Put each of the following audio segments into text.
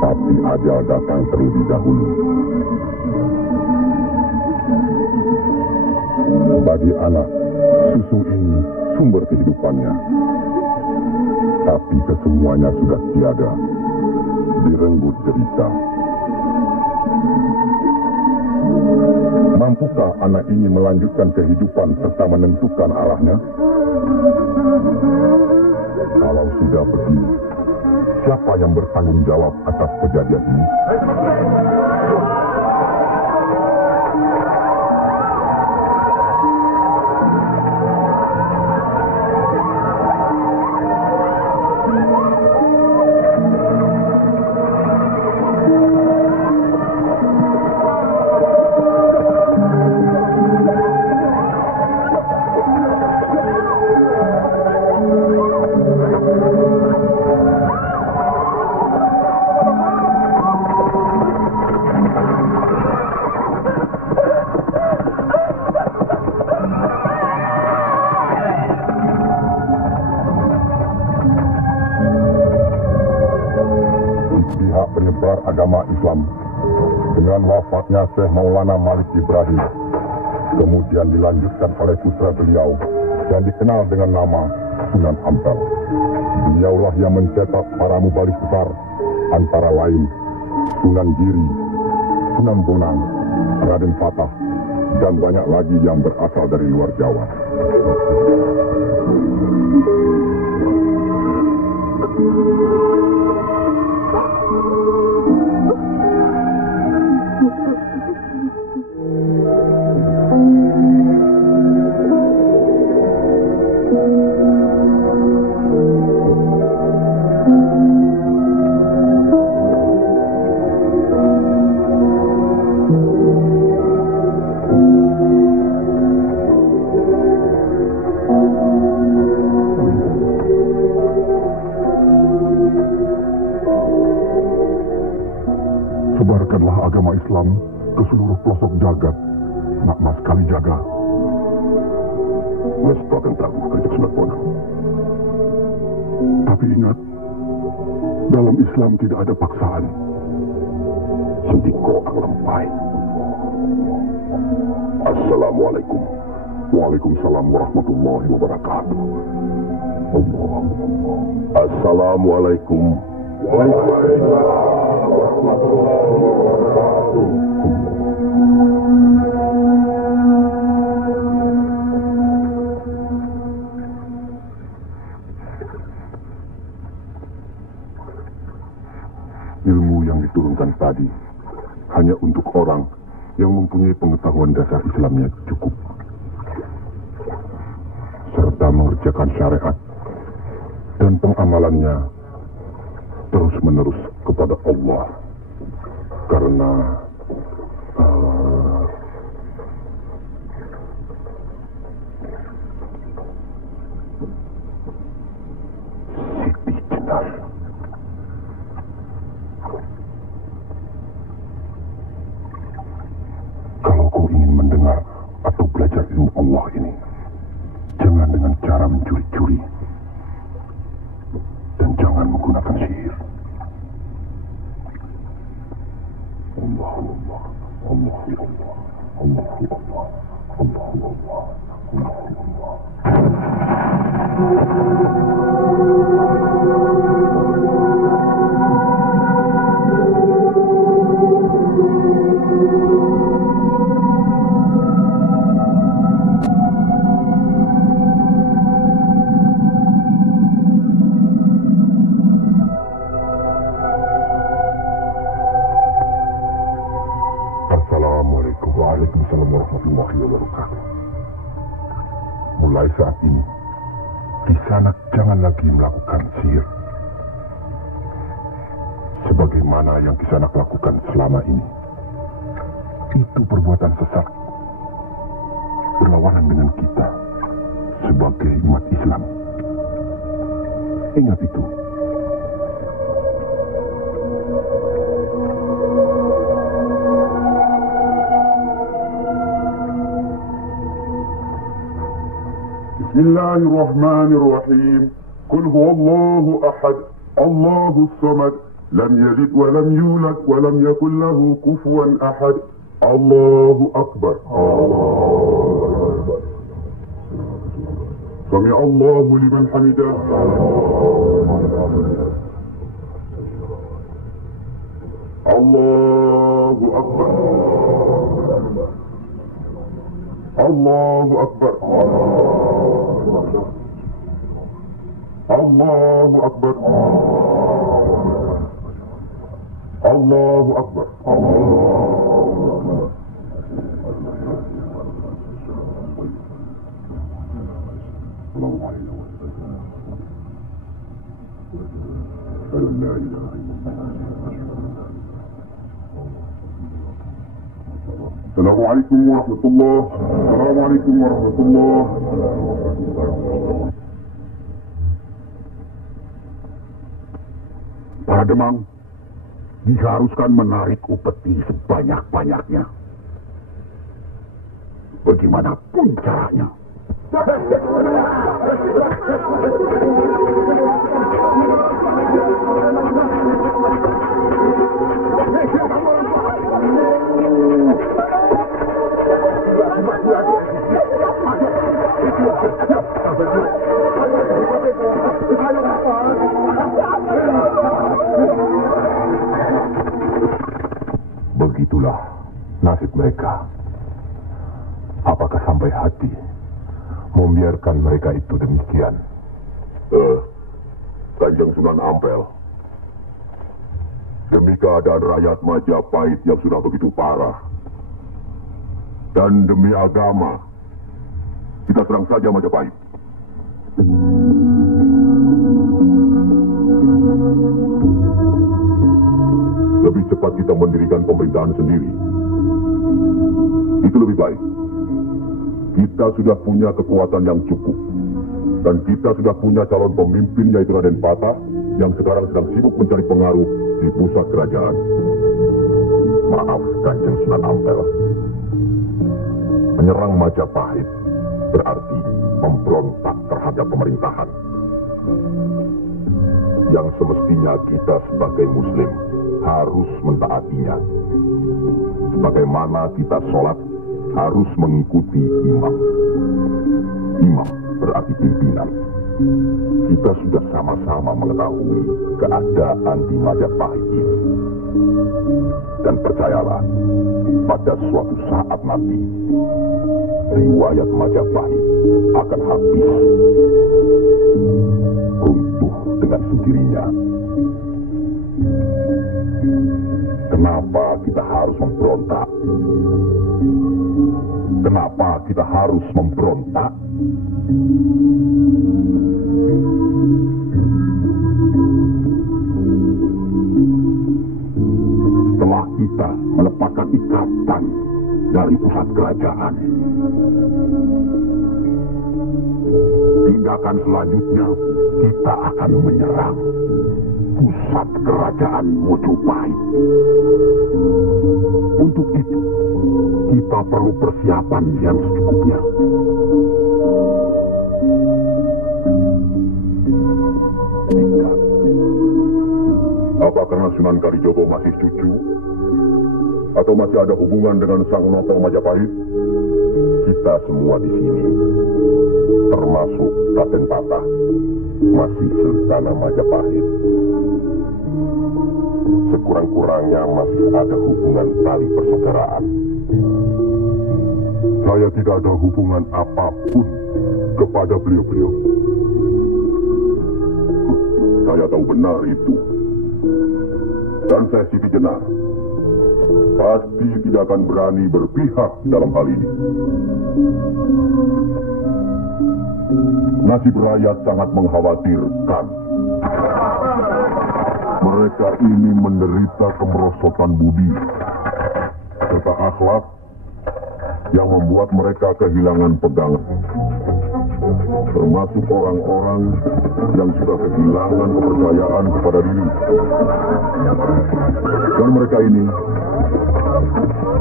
Tapi ajal datang terlebih dahulu. Bagi anak, susu ini sumber kehidupannya. Tapi kesemuanya sudah tiada, direnggut derita. Mampukah anak ini melanjutkan kehidupan serta menentukan arahnya? Kalau sudah begini, siapa yang bertanggung jawab atas kejadian ini? Penyebar agama Islam dengan wafatnya Syekh Maulana Malik Ibrahim, kemudian dilanjutkan oleh putra beliau yang dikenal dengan nama Sunan Ampel. Beliaulah yang mencetak para mubaligh besar, antara lain Sunan Giri, Sunan Bonang, Raden Fatah, dan banyak lagi yang berasal dari luar Jawa. Sebarkanlah agama Islam ke seluruh pelosok jagat, nak mas kali jaga. Mespa akan tahu kerja Sunan Bonang. Tapi ingat, dalam Islam tidak ada paksaan. Sendiko ang lampai. Assalamualaikum. Waalaikumsalam warahmatullahi wabarakatuh. Assalamualaikum. Waalaikumsalam warahmatullahi wabarakatuh. Ilmu yang diturunkan tadi hanya untuk orang yang mempunyai pengetahuan dasar Islamnya cukup, serta mengerjakan syariat dan pengamalannya terus-menerus kepada Allah. Karena Siti Jenar. Kalau kau ingin mendengar atau belajar ilmu Allah ini, jangan dengan cara mencuri-curi dan jangan menggunakan sihir. Allah, Allah, Allah, Allah, Allah, Allah, Allah, Allah, Allah, Allah. Waalaikumsalam warahmatullahi wabarakatuh. Mulai saat ini, Kisanak jangan lagi melakukan sihir. Sebagaimana yang Kisanak lakukan selama ini. Itu perbuatan sesat. Berlawanan dengan kita sebagai umat Islam. Ingat itu. Bismillahirrahmanirrahim. Qul huwallahu ahad, Allahus samad, lam yalid wa lam yulad wa lam yakul lahu kufuwan ahad. Allahu akbar. Sami Allahu liman hamidah. Allahu akbar. Allahu akbar. Allahu akbar. Allahu akbar. Assalamualaikum warahmatullahi wabarakatuh. Assalamualaikum warahmatullahi wabarakatuh. Para Demang diharuskan menarik upeti sebanyak-banyaknya. Bagaimanapun caranya. Begitulah nasib mereka. Apakah sampai hati membiarkan mereka itu demikian? Kanjeng Sunan Ampel, demi keadaan rakyat Majapahit yang sudah begitu parah, dan demi agama, kita serang saja Majapahit. Lebih cepat kita mendirikan pemerintahan sendiri. Itu lebih baik. Kita sudah punya kekuatan yang cukup. Dan kita sudah punya calon pemimpin yaitu Raden Patah yang sekarang sedang sibuk mencari pengaruh di pusat kerajaan. Maaf, Kanjeng Sunan Ampel. Menyerang Majapahit berarti memberontak terhadap pemerintahan. Yang semestinya kita sebagai Muslim harus mentaatinya. Sebagaimana kita sholat harus mengikuti imam. Imam berarti pimpinan. Kita sudah sama-sama mengetahui keadaan di Majapahit ini. Dan percayalah, pada suatu saat nanti, riwayat Majapahit akan habis. Runtuh dengan sendirinya. Kenapa kita harus memberontak? Kenapa kita harus memberontak? Setelah kita melepaskan ikatan dari pusat kerajaan, tindakan selanjutnya kita akan menyerang pusat kerajaan Mojopahit. Untuk itu, kita perlu persiapan yang secukupnya. Apakah Sunan Kalijogo masih cucu? Atau masih ada hubungan dengan Sang Noto Majapahit? Kita semua di sini, termasuk Raden Patah, masih Sultan Majapahit. Sekurang-kurangnya masih ada hubungan tali persaudaraan. Saya tidak ada hubungan apapun kepada beliau-beliau. Saya tahu benar itu. Dan saya Siti Jenar pasti tidak akan berani berpihak dalam hal ini. Nasib rakyat sangat mengkhawatirkan. Mereka ini menderita kemerosotan budi serta akhlak yang membuat mereka kehilangan pegangan. Termasuk orang-orang yang sudah kehilangan kepercayaan kepada diri. Dan mereka ini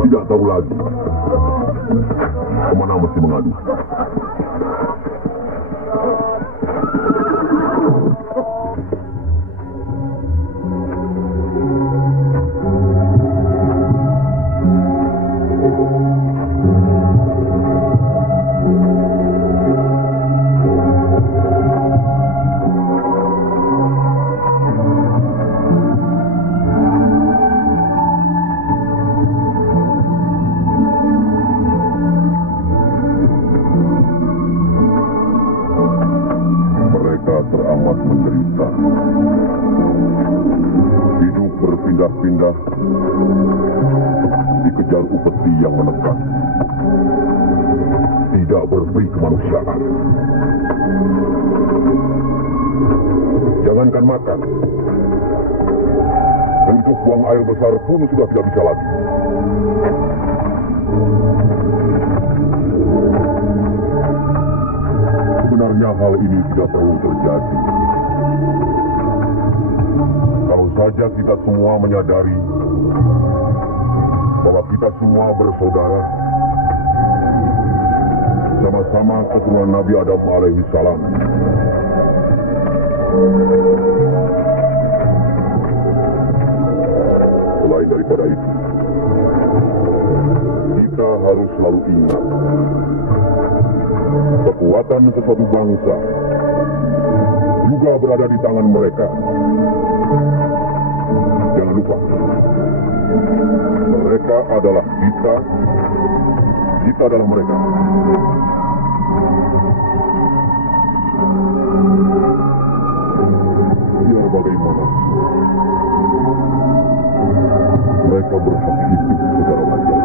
tidak tahu lagi kemana mesti mengadu. kita. Hidup berpindah-pindah, dikejar upeti yang menekan. Tidak berperi kemanusiaan. Jangankan makan, untuk buang air besar pun sudah tidak bisa lagi. Sebenarnya hal ini tidak perlu terjadi. Kalau saja kita semua menyadari bahwa kita semua bersaudara, sama-sama keturunan Nabi Adam alaihi salam. Selain daripada itu, kita harus selalu ingat kekuatan sesuatu bangsa juga berada di tangan mereka. Jangan lupa, mereka adalah kita, kita adalah mereka. Biar bagaimana, mereka berhak hidup secara wajar.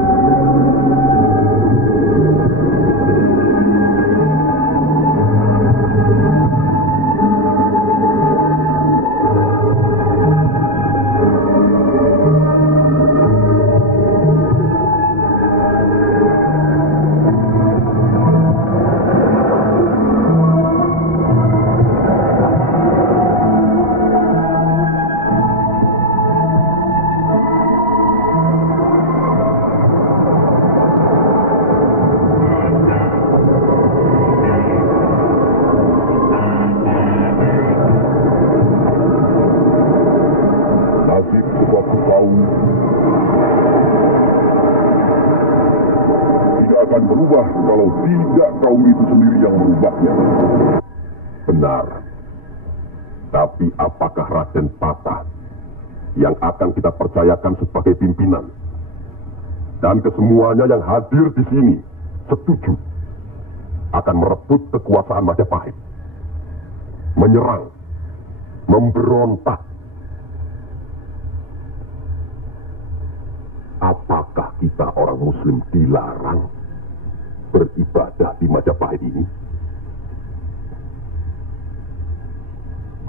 Berubah kalau tidak kaum itu sendiri yang merubahnya. Benar. Tapi apakah Raden Patah yang akan kita percayakan sebagai pimpinan dan kesemuanya yang hadir di sini setuju akan merebut kekuasaan Majapahit, menyerang, memberontak? Apakah kita orang Muslim dilarang beribadah di Majapahit ini?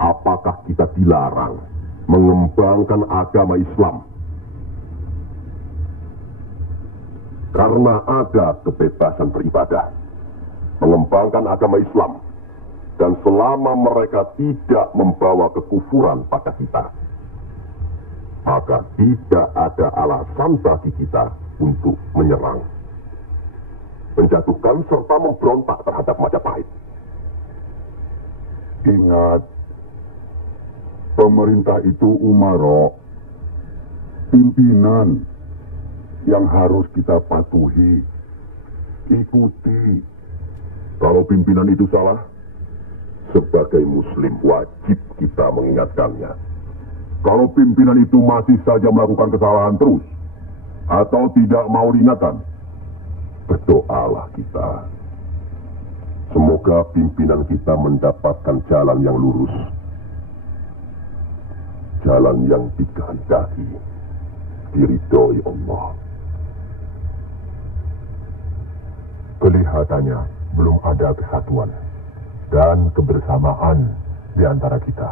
Apakah kita dilarang mengembangkan agama Islam? Karena ada kebebasan beribadah, mengembangkan agama Islam, dan selama mereka tidak membawa kekufuran pada kita, maka tidak ada alasan bagi kita untuk menyerang, menjatuhkan serta memberontak terhadap Majapahit. Ingat, pemerintah itu umaro, pimpinan yang harus kita patuhi, ikuti. Kalau pimpinan itu salah, sebagai Muslim wajib kita mengingatkannya. Kalau pimpinan itu masih saja melakukan kesalahan terus, atau tidak mau diingatkan, berdoalah kita. Semoga pimpinan kita mendapatkan jalan yang lurus, jalan yang dikehendaki, diridhoi Allah. Kelihatannya belum ada kesatuan dan kebersamaan di antara kita.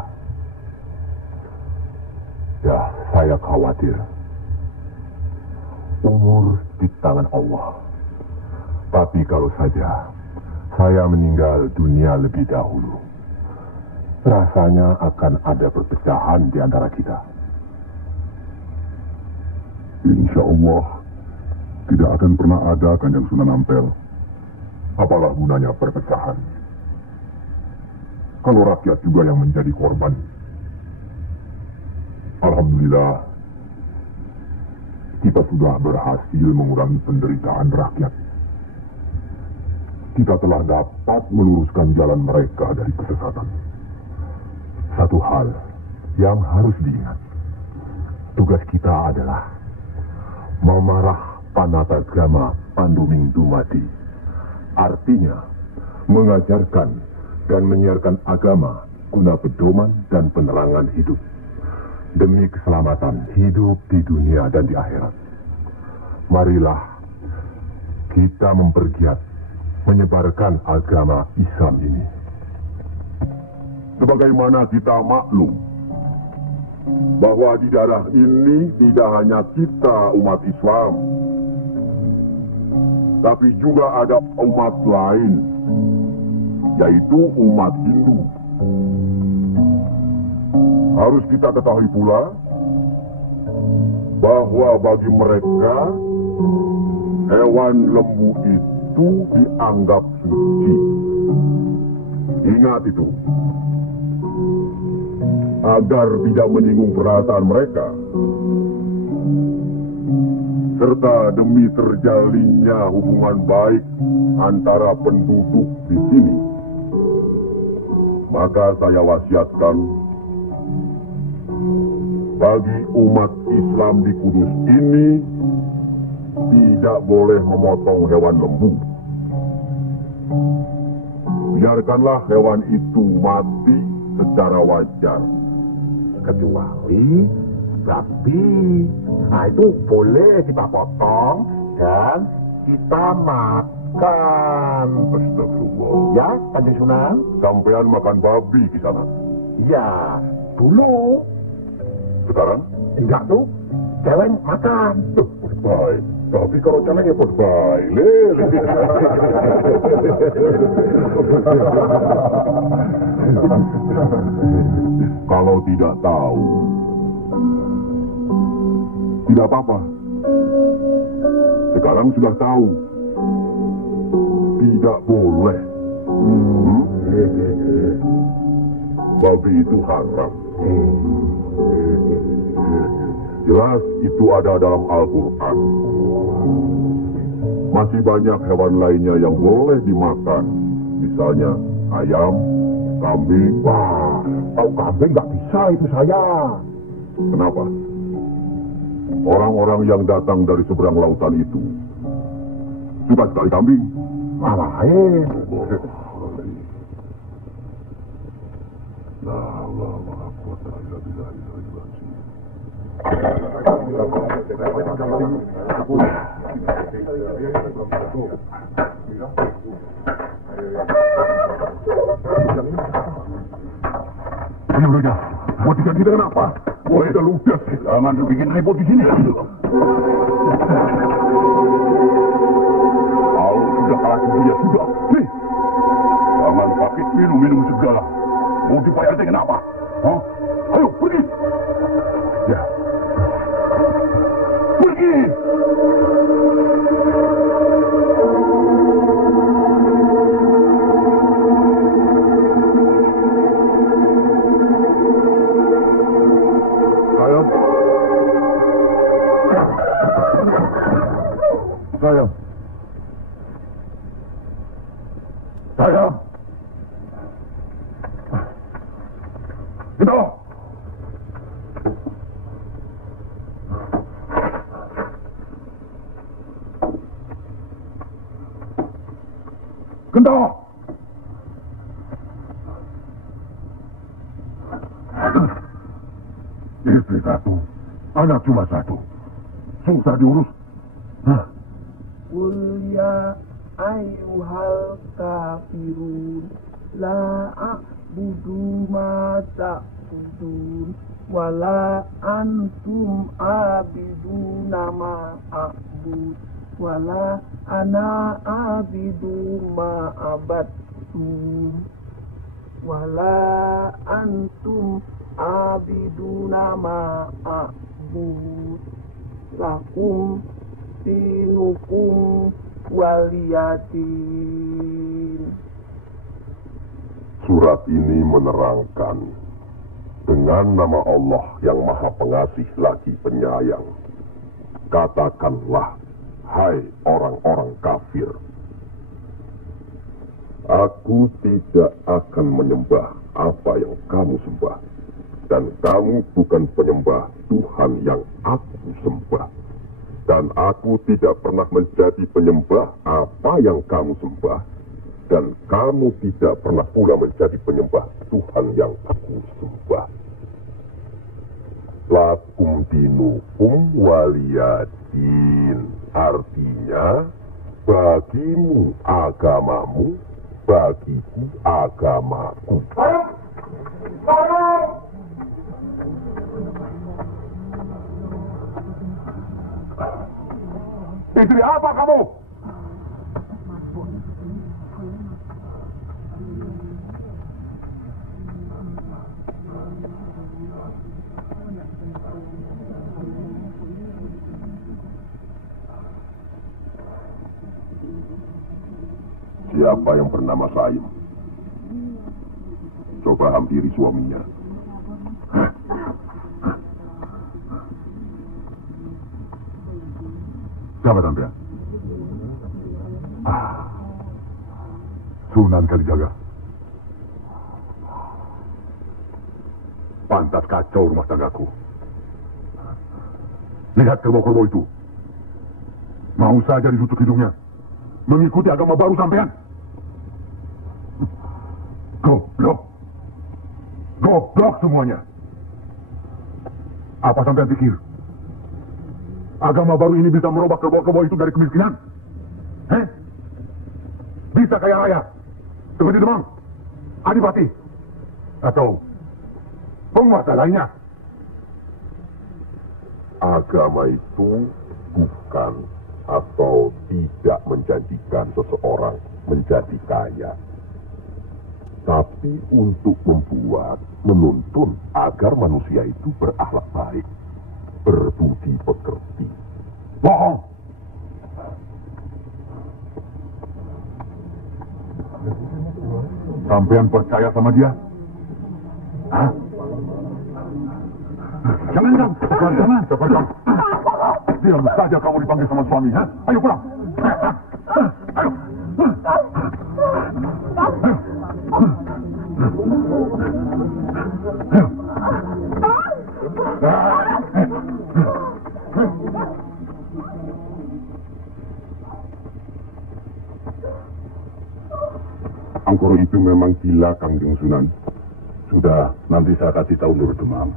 Ya, saya khawatir. Umur di tangan Allah. Tapi kalau saja saya meninggal dunia lebih dahulu, rasanya akan ada perpecahan di antara kita. Insya Allah tidak akan pernah ada, Kanjeng Sunan Ampel. Apalah gunanya perpecahan kalau rakyat juga yang menjadi korban? Alhamdulillah, kita sudah berhasil mengurangi penderitaan rakyat. Kita telah dapat meluruskan jalan mereka dari kesesatan. Satu hal yang harus diingat, tugas kita adalah memarah Panatagama Panduming Dumadi. Artinya, mengajarkan dan menyiarkan agama guna pedoman dan penerangan hidup, demi keselamatan hidup di dunia dan di akhirat. Marilah kita mempergiat menyebarkan agama Islam ini. Sebagaimana kita maklum bahwa di daerah ini tidak hanya kita umat Islam, tapi juga ada umat lain, yaitu umat Hindu. Harus kita ketahui pula bahwa bagi mereka hewan lembu itu dianggap suci. Ingat itu, agar tidak menyinggung perasaan mereka, serta demi terjalinnya hubungan baik antara penduduk di sini, maka saya wasiatkan bagi umat Islam di Kudus ini tidak boleh memotong hewan lembu. Biarkanlah hewan itu mati secara wajar. Kecuali babi, nah itu boleh kita potong dan kita makan. Astagfirullah. Ya, Kanjeng Sunan. Sampean makan babi di sana? Ya, dulu. Sekarang? Enggak tuh. Celeng makan. Tuh, baik. Tapi kalau celeng ya baik. Lele. Kalau tidak tahu, tidak apa-apa. Sekarang sudah tahu. Tidak boleh. Babi itu haram. Jelas itu ada dalam Al-Quran. Masih banyak hewan lainnya yang boleh dimakan. Misalnya ayam, kambing. Wah, tahu kambing nggak bisa itu saya. Kenapa? Orang-orang yang datang dari seberang lautan itu suka sekali kambing. Malahin. Ayo udah, mau diganti dengan apa? Boleh dah ludas. Jangan bikin ribut di sini. Kalau sudah kalah dia sudah. Nih, jangan pakai minum segala. Mau dibayar dengan apa? Hah? Ayo pergi. Ya. Pergi. Sayang. Gitu. Gento. Istri satu, anak cuma satu. Susah diurus. Hah? Qul ya ayyuhal kafirun la a'budu ma ta'budun wala antum abiduna ma a'bud wala ana abidu ma abadtum wala antum abiduna ma a'bud lakum dinukum waliyatin. Surat ini menerangkan dengan nama Allah yang Maha Pengasih lagi Penyayang. Katakanlah, hai orang-orang kafir, aku tidak akan menyembah apa yang kamu sembah, dan kamu bukan penyembah Tuhan yang aku sembah. Dan aku tidak pernah menjadi penyembah apa yang kamu sembah, Dan kamu tidak pernah pula menjadi penyembah Tuhan yang aku sembah. Lakum dinukum waliyadin. Artinya, bagimu agamamu, bagiku agamaku. Istri apa kamu? Siapa yang bernama Saim? Coba hampiri suaminya. Siapa sampean? Sunan Kalijaga. Pantas kacau rumah tanggaku. Lihat kerbau-kerbau itu. Mau saja ditutup hidungnya. Mengikuti agama baru sampean. Goblok. Goblok semuanya. Apa sampean pikir? Agama baru ini bisa merubah kerbau-kerbau itu dari kemiskinan? Bisa kaya raya? Seperti Demang? Adipati? Atau penguasa lainnya? Agama itu bukan atau tidak menjadikan seseorang menjadi kaya. Tapi untuk membuat, menuntun agar manusia itu berakhlak baik, berbudi pekerti. Bohong! Sampean percaya sama dia? Hah? Jangan. Jangan. Diam saja kamu dipanggil sama suami, ha? Ayo pulang. Ayo. Angkoro itu memang gila, Kangjeng Sunan. Sudah, nanti saya kasih tahu Nur Demang.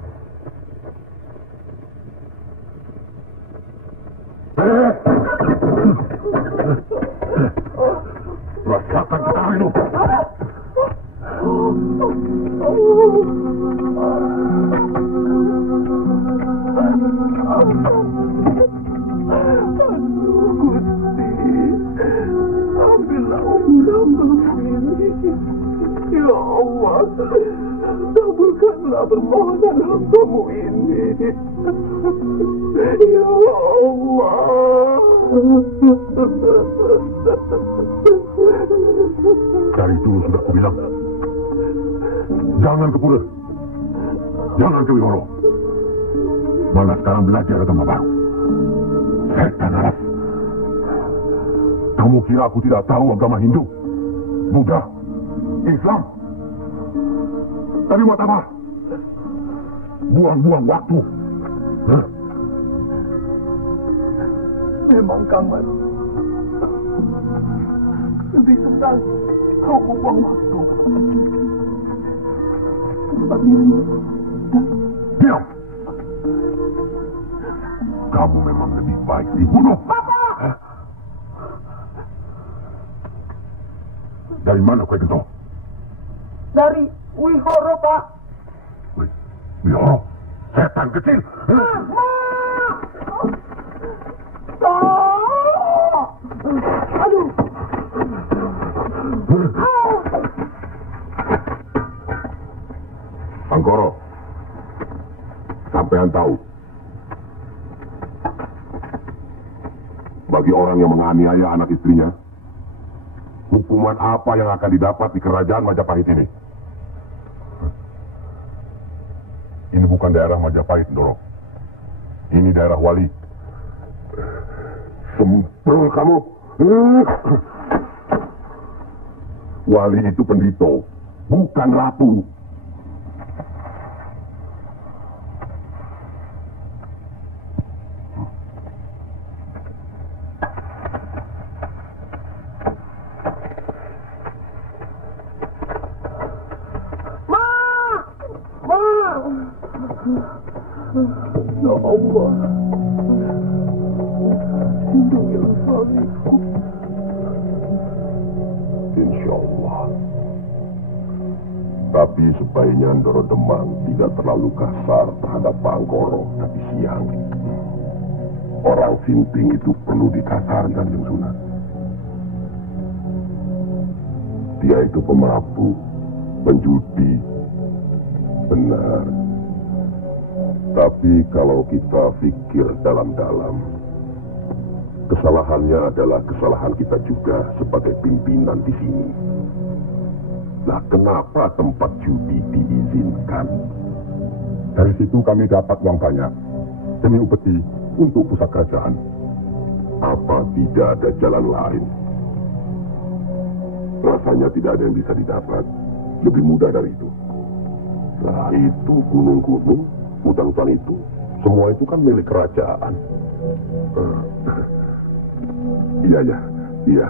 Rasakan ketahui lu. Ya Allah, kabulkanlah permohonan hambamu ini. Ya Allah. Dari dulu sudah kubilang, jangan ke pura, jangan ke Wihoro. Malah sekarang belajar agama baru. Setan Arab. Kamu kira aku tidak tahu agama Hindu, Buddha, Islam? Tapi buat apa? Buang-buang waktu. Hah? Memang Kaman lebih senang kau membuang waktu. Diam! Kamu memang lebih baik dibunuh. Papa! Hah? Dari mana kau itu? Dari Wihoro, Pak. Wihoro? Setan kecil! Ma! Aduh! Angkoro, sampean tahu, bagi orang yang menganiaya anak istrinya, hukuman apa yang akan didapat di kerajaan Majapahit ini? Ini bukan daerah Majapahit, Ndoro. Ini daerah Wali. Sempel kamu. Wali itu pendito, bukan ratu. Ya Allah, lindungilah suamiku. Insya Allah. Tapi sebaiknya Ndoro Demang tidak terlalu kasar terhadap Pak Angkoro tadi siang. Orang Simping itu perlu dikasarkan, Kanjeng Sunan. Dia itu pemabuk, penjudi. Benar. Tapi kalau kita pikir dalam-dalam, kesalahannya adalah kesalahan kita juga sebagai pimpinan di sini. Nah, kenapa tempat judi diizinkan? Dari situ kami dapat uang banyak demi upeti untuk pusat kerajaan. Apa tidak ada jalan lain? Rasanya tidak ada yang bisa didapat. Lebih mudah dari itu. Nah, itu gunung-gunung, hutan-hutan itu, semua itu kan milik kerajaan. Iya.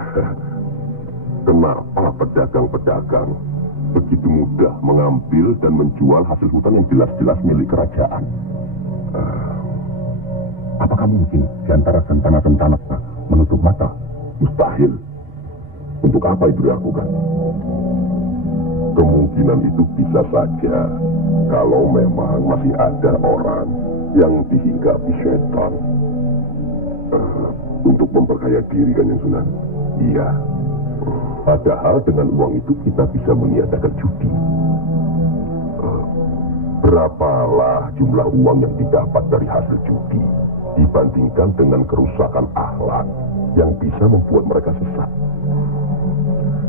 Kenapa pedagang-pedagang begitu mudah mengambil dan menjual hasil hutan yang jelas-jelas milik kerajaan? Apakah mungkin di antara sentana-sentana menutup mata? Mustahil. Untuk apa itu dilakukan? Kemungkinan itu bisa saja kalau memang masih ada orang yang dihinggapi setan untuk memperkaya diri, Kanjeng Sunan. Iya. Padahal dengan uang itu kita bisa meniadakan judi. Berapalah jumlah uang yang didapat dari hasil judi dibandingkan dengan kerusakan akhlak yang bisa membuat mereka sesat.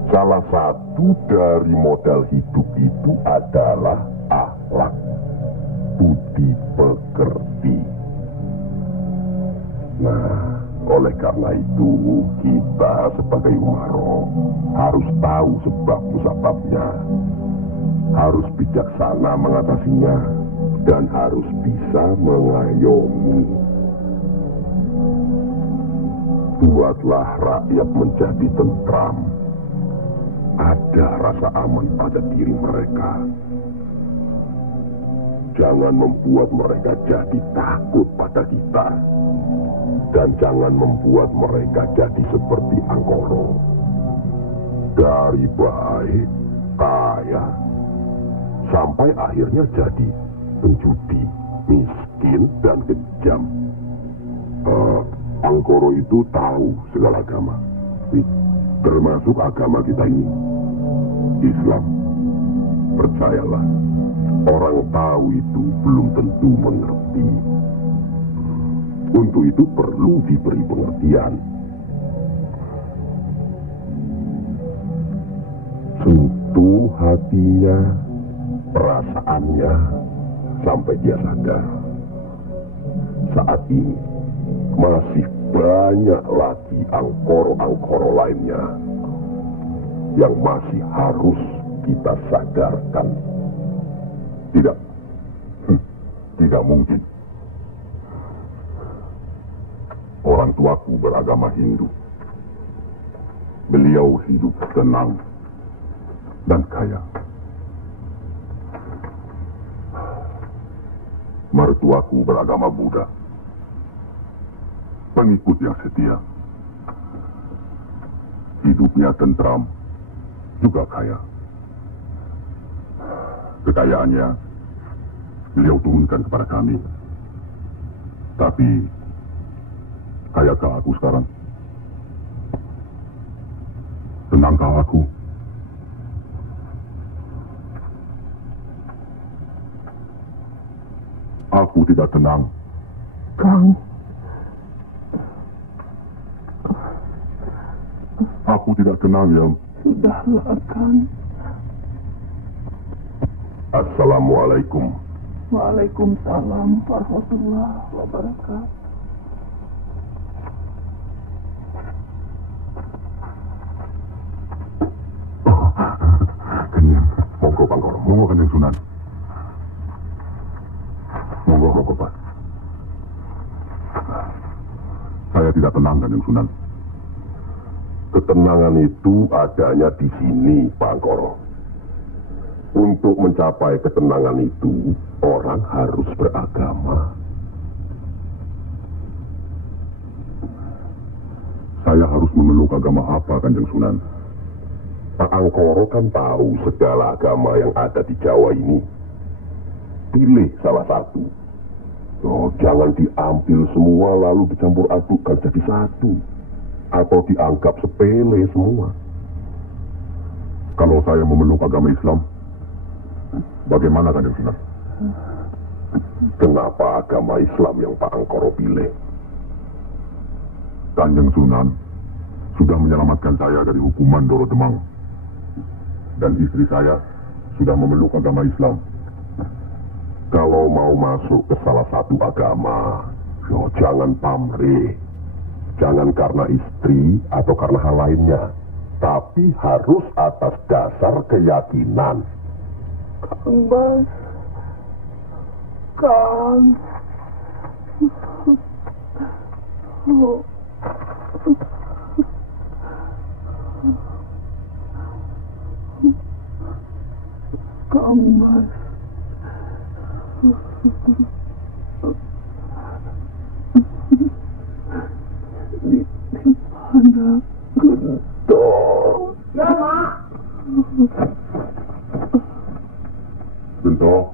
Salah satu dari modal hidup itu adalah akhlak, budi pekerti. Nah, oleh karena itu kita sebagai umaro harus tahu sebab musababnya, harus bijaksana mengatasinya, dan harus bisa mengayomi. Buatlah rakyat menjadi tentram. Ada rasa aman pada diri mereka. Jangan membuat mereka jadi takut pada kita. Dan jangan membuat mereka jadi seperti Angkoro. Dari baik, kaya, sampai akhirnya jadi penjudi, miskin, dan kejam. Angkoro itu tahu segala agama, termasuk agama kita ini, Islam. Percayalah, orang tahu itu belum tentu mengerti. Untuk itu perlu diberi pengertian. Sentuh hatinya, perasaannya, sampai dia sadar. Saat ini masih banyak lagi angkoro-angkoro lainnya yang masih harus kita sadarkan. Tidak mungkin. Orang tuaku beragama Hindu. Beliau hidup tenang dan kaya. Mertuaku beragama Buddha. Pengikut yang setia. Hidupnya tentram, juga kaya. Kekayaannya beliau turunkan kepada kami. Tapi kayakah aku sekarang? Tenangkah aku? Aku tidak tenang. Kang. Aku tidak tenang, ya. Sudahlah, Kang. Assalamualaikum. Waalaikumsalam warahmatullahi wabarakatuh. Monggo, Pangkoro. Monggo, Kanjeng Sunan. Monggo, Pak. Saya tidak tenang, Kanjeng Sunan. Ketenangan itu adanya di sini, Pangkoro. Untuk mencapai ketenangan itu, orang harus beragama. Saya harus memeluk agama apa, Kanjeng Sunan? Pak Angkoro kan tahu segala agama yang ada di Jawa ini. Pilih salah satu. Oh, jangan diambil semua lalu dicampur adukkan jadi satu. Atau dianggap sepele semua. Kalau saya memeluk agama Islam, bagaimana, Kanjeng Sunan? Kenapa agama Islam yang Pak Angkoro pilih? Kanjeng Sunan sudah menyelamatkan saya dari hukuman Doro Demang. Dan istri saya sudah memeluk agama Islam. Kalau mau masuk ke salah satu agama, jangan pamrih. Jangan karena istri atau karena hal lainnya. Tapi harus atas dasar keyakinan. Kang Mas. Kang. Oh. Kang Mas. Di mana Gentong? Ya, Mak. Gentong.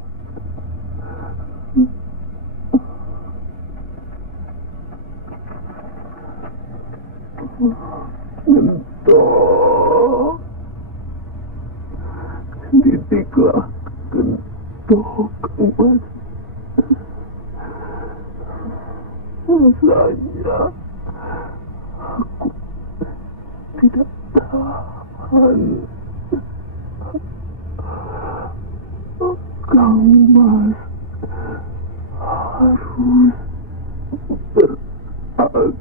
Gentong. Didiklah Gentong, Kang Mas. Rasanya aku tidak tahan. Kang Mas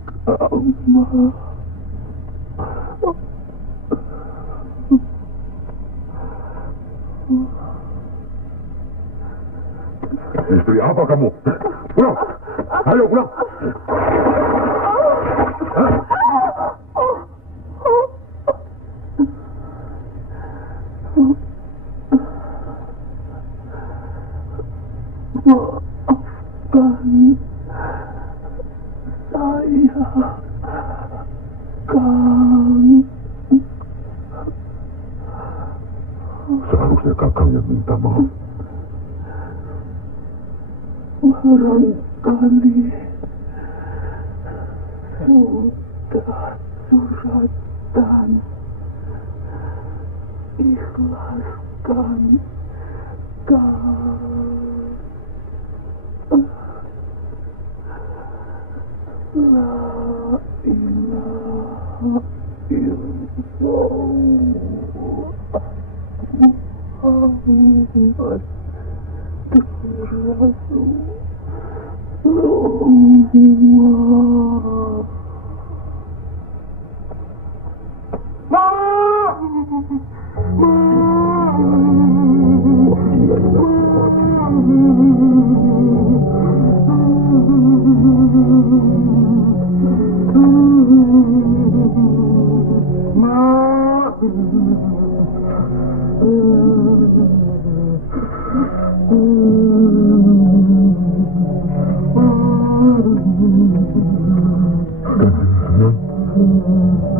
harus beragama. Istri apa kamu? Pulang! Ayo pulang! Maafkan saya, Kang. Seharusnya Kakang yang minta maaf. Barangkali sudah suratan. Ikhlaskan, Kang. La ilaha illallah Muhammad Rasulullah.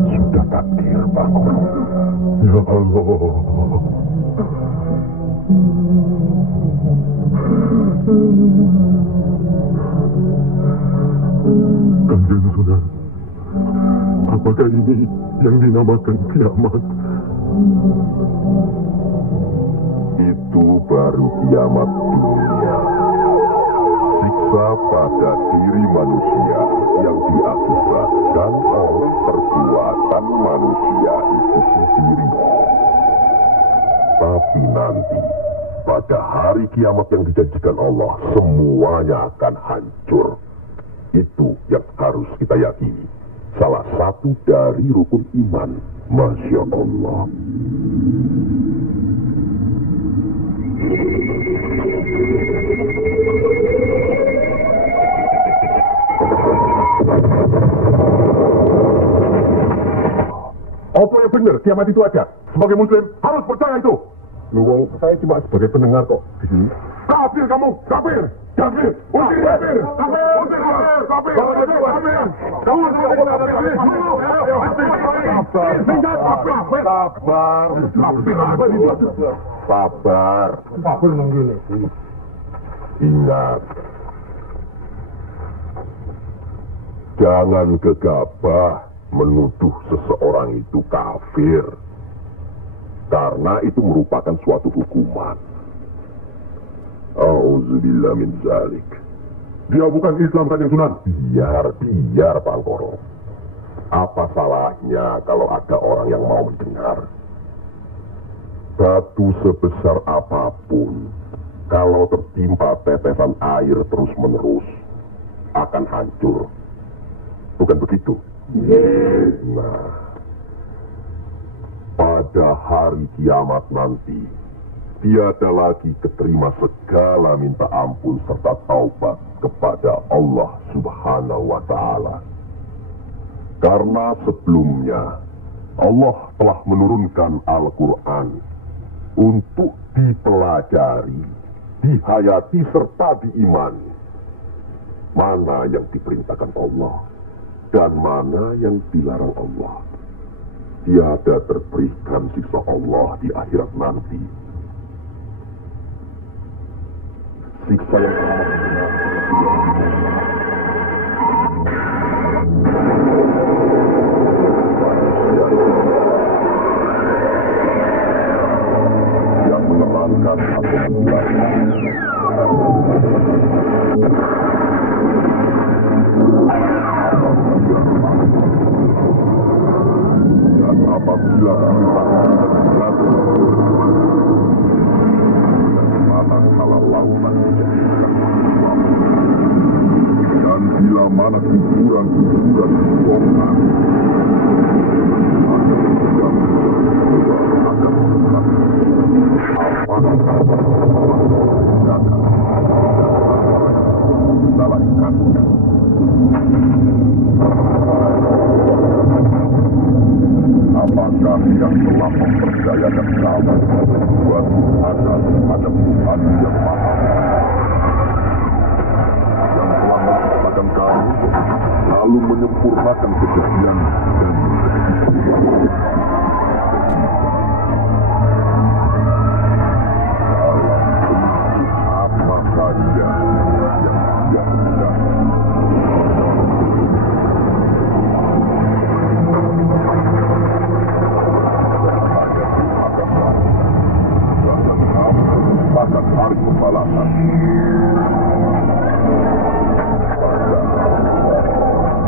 Sudah takdir, Pak Angkoro. Ya Allah. Kanjeng Sunan, apakah ini yang dinamakan kiamat? Itu baru kiamat dunia. Siksa pada diri manusia yang diakibatkan oleh perbuatan manusia itu sendiri. Tapi nanti, pada hari kiamat yang dijanjikan Allah, semuanya akan hancur. Itu yang harus kita yakini. Salah satu dari rukun iman. Masya Allah. Apa yang benar kiamat itu ada? Sebagai muslim harus percaya itu. Luwung, saya cuma sebagai pendengar kok di sini. Kafir kamu, kafir, kafir, usir kafir, kafir, usir kafir, kafir, kafir, kamu sabar. Sabar nunggu nih. Ingat, jangan gegabah menuduh seseorang itu kafir, karena itu merupakan suatu hukuman. Auzubillah min zalik. Dia bukan Islam kan yang Sunan? Biar Pangkoro. Apa salahnya kalau ada orang yang mau mendengar? Batu sebesar apapun, kalau tertimpa tetesan air terus-menerus, akan hancur. Bukan begitu? Nah, pada hari kiamat nanti, tiada lagi keterima segala minta ampun serta taubat kepada Allah Subhanahu wa Ta'ala. Karena sebelumnya Allah telah menurunkan Al-Quran untuk dipelajari, dihayati serta diimani. Mana yang diperintahkan Allah dan mana yang dilarang Allah. Tiada terberikan siksa Allah di akhirat nanti. Siksa yang amat benar yang menerangkan atau menjelaskan. Dan apabila dan bila mana kuburan-kuburan dibongkar, maka tidak akan apakah yang telah mempercayakan kamu suatu ada Tuhan yang maha, yang telah menciptakan kamu lalu menyempurnakan kejadian dan apa saja yang tidak akan hari pembalasan.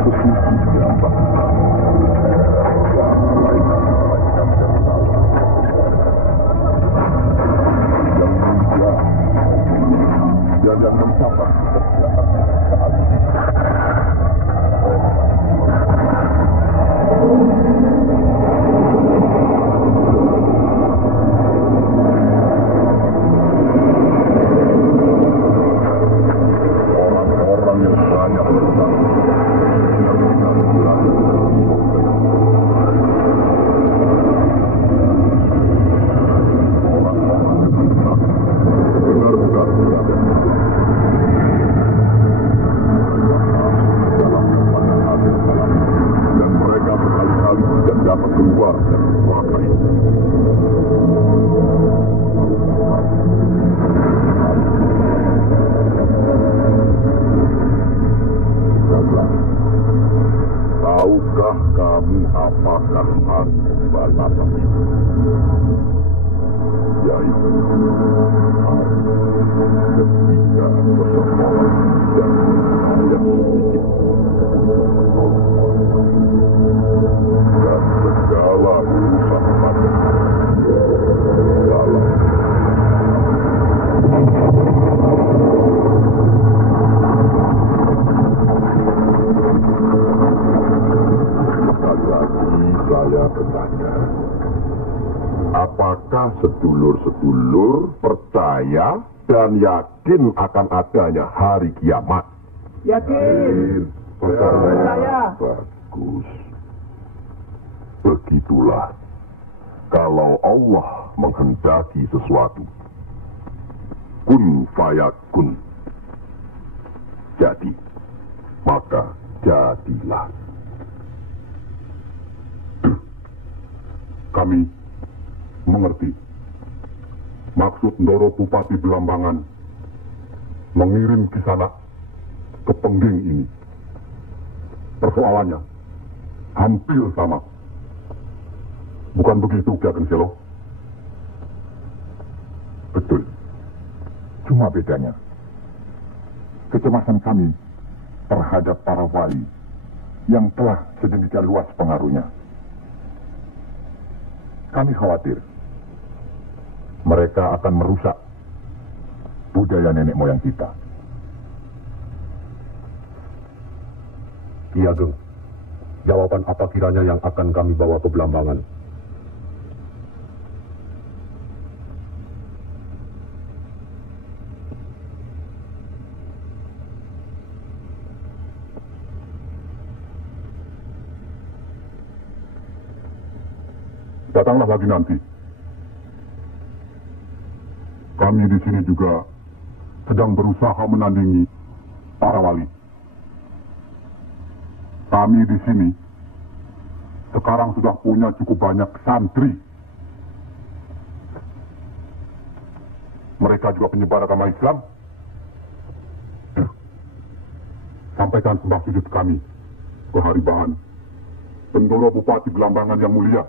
Sesungguhnya bahkan yang malaikat dan Allah yang mulia dan yang mencapai kerjaan saat ini. Orang-orang yang banyak berusaha benar-benar berani orang-orang yang berusaha benar-benar berani dalam kepada hadir dalam dan mereka berkali-kali tidak dapat keluar dari neraka ini. Tahukah kamu apakah hari pembalasan itu? Yaitu hari ketika seseorang tidak yang sedikit dan segala urusan pada dalam saya bertanya, apakah sedulur-sedulur percaya dan yakin akan adanya hari kiamat? Yakin. Percaya. Bagus. Begitulah. Kalau Allah menghendaki sesuatu, kun fayakun. Jadi, maka jadilah. Kami mengerti. Maksud Ndoro Bupati Belambangan mengirim Kisanak ke Pengging ini. Persoalannya hampir sama. Bukan begitu, Ki Ageng Selo? Betul. Cuma bedanya, kecemasan kami terhadap para wali yang telah sedemikian luas pengaruhnya. Kami khawatir mereka akan merusak budaya nenek moyang kita. Ki Ageng, jawaban apa kiranya yang akan kami bawa ke Belambangan? Datanglah lagi nanti. Kami di sini juga sedang berusaha menandingi para wali. Kami di sini sekarang sudah punya cukup banyak santri. Mereka juga penyebar agama Islam. Sampaikan sembah sujud kami ke Haribahan, Bendoro Bupati Belambangan yang mulia.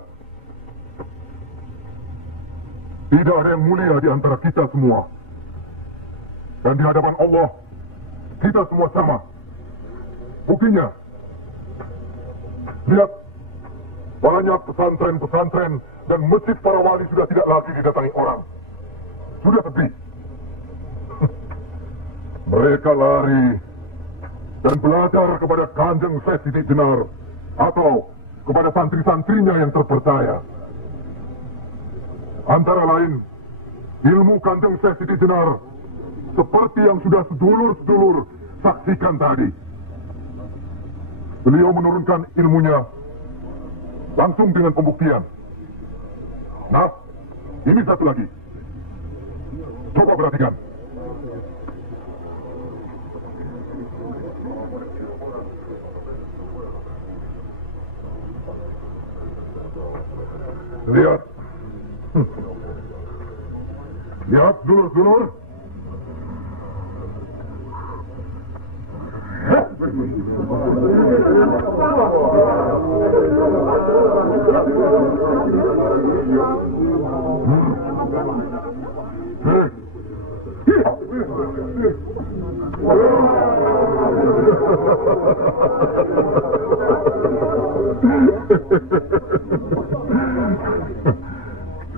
Tidak ada yang mulia di antara kita semua. Dan di hadapan Allah, kita semua sama. Buktinya, lihat, banyak pesantren-pesantren dan masjid para wali sudah tidak lagi didatangi orang. Sudah sepi. Mereka lari dan belajar kepada Kanjeng Syekh Siti Jenar atau kepada santri-santrinya yang terpercaya. Antara lain, ilmu Kanjeng Syekh Siti Jenar seperti yang sudah sedulur-sedulur saksikan tadi. Beliau menurunkan ilmunya langsung dengan pembuktian. Nah, ini satu lagi. Coba perhatikan. Lihat. Lihat, dulur-dulur.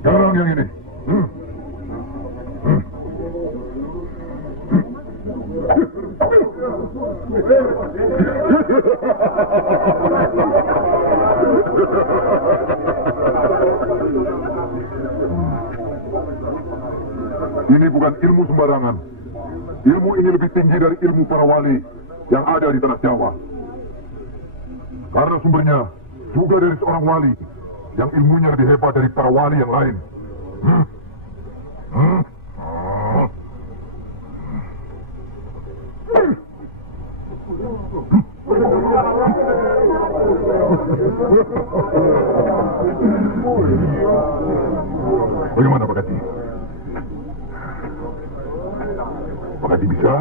Sekarang yang ini. Ini bukan ilmu sembarangan. Ilmu ini lebih tinggi dari ilmu para wali yang ada di tanah Jawa. Karena sumbernya juga dari seorang wali yang ilmunya lebih hebat dari para wali yang lain. Bagaimana Pak Kati? Pak Kati bisa?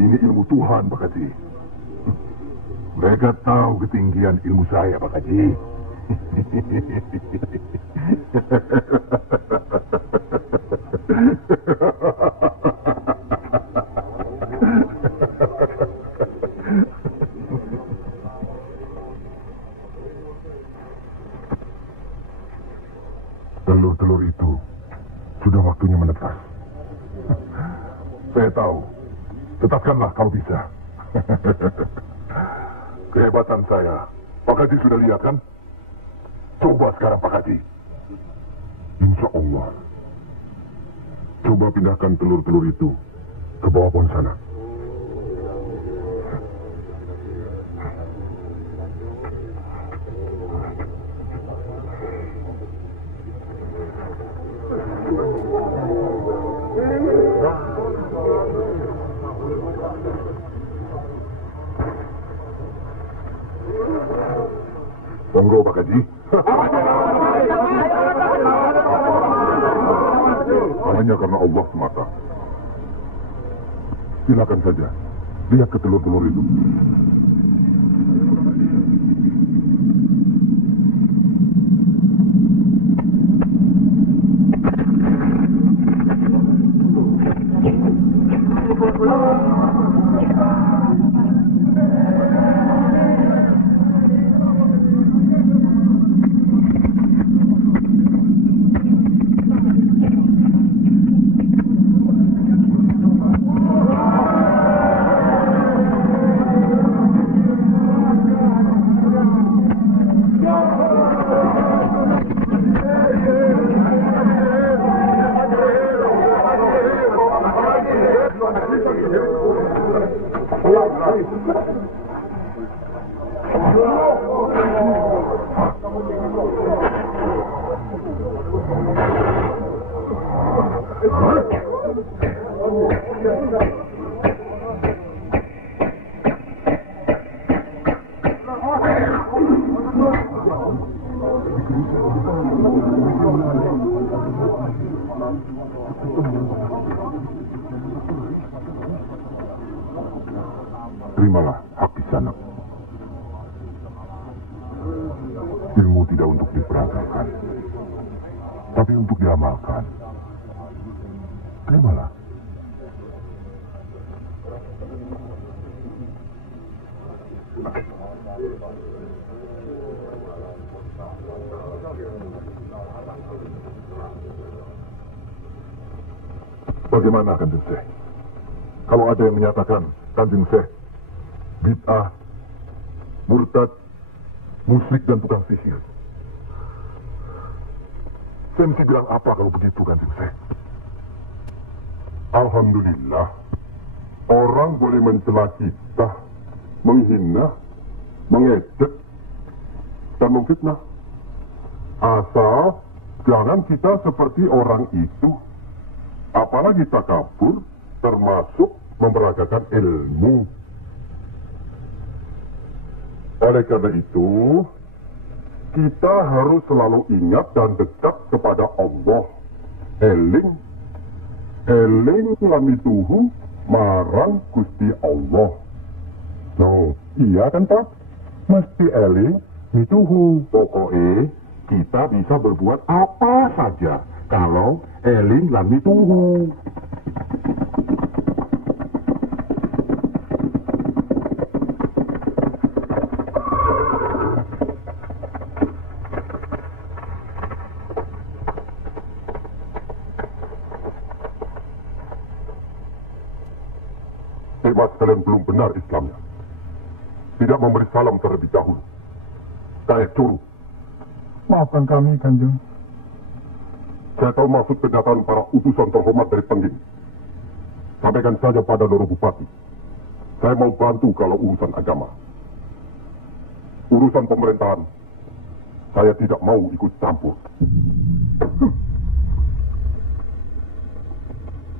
Ini ilmu Tuhan Pak Kati. Mereka tahu ketinggian ilmu saya Pak Kati. Telur-telur itu sudah waktunya menetas. Saya tahu. Tetapkanlah kalau bisa. Kehebatan saya. Pak Haji sudah lihat kan? Coba sekarang Pak Haji. Insya Allah. Coba pindahkan telur-telur itu ke bawah pohon sana. Monggo Pak Haji. Hanya karena Allah semata. Silakan saja. Lihat ke telur-telur itu. Terimalah hak di sana. Ilmu tidak untuk diperagakan, tapi untuk diamalkan. Terimalah. Bagaimana Kanjeng Syekh? Kalau ada yang menyatakan Kanjeng Syekh bid'ah, murtad, musyrik dan tukang sihir, saya mesti bilang apa kalau begitu Kanjeng Syekh? Alhamdulillah, orang boleh mencela kita, menghina, mengejek, dan memfitnah. Asal jangan kita seperti orang itu, apalagi takabur, termasuk memperagakan ilmu. Oleh karena itu, kita harus selalu ingat dan dekat kepada Allah. Eling lamituhu marang Gusti Allah. No, iya kan Pak? Mesti eling mituhu. Pokoknya kita bisa berbuat apa saja kalau eling lamituhu. Hebat kalian belum benar Islamnya. Tidak memberi salam terlebih dahulu. Kayak curu. Maafkan kami, Kanjeng. Saya tahu maksud kedatangan para utusan terhormat dari Pengging. Sampaikan saja pada Loro Bupati. Saya mau bantu kalau urusan agama. Urusan pemerintahan, saya tidak mau ikut campur.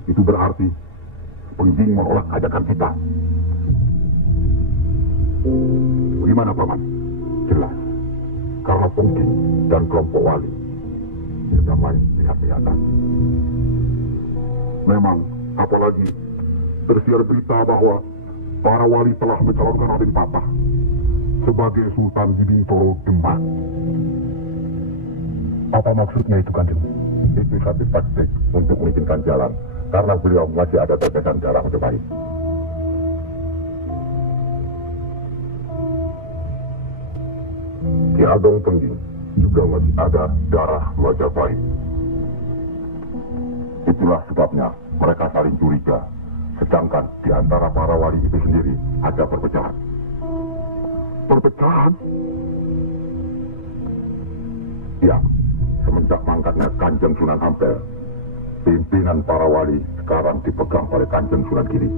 Itu berarti Pengging menolak ajakan kita. Bagaimana Paman? Jelas. Karena Pengging dan kelompok wali tidak main lihat-lihatan. Memang, apalagi tersiar berita bahwa para wali telah mencalonkan Raden Patah sebagai Sultan di Bintoro Demak. Apa maksudnya itu, Kanjeng? Itu satu taktik untuk mengizinkan jalan, karena beliau masih ada tetesan darah Majapahit. Ki Ageng Pengging juga masih ada darah Majapahit. Itulah sebabnya mereka saling curiga, sedangkan di antara para wali itu sendiri ada perpecahan. Perpecahan? Ya, semenjak mangkatnya Kanjeng Sunan Ampel, pimpinan para wali sekarang dipegang oleh Kanjeng Sunan Giri.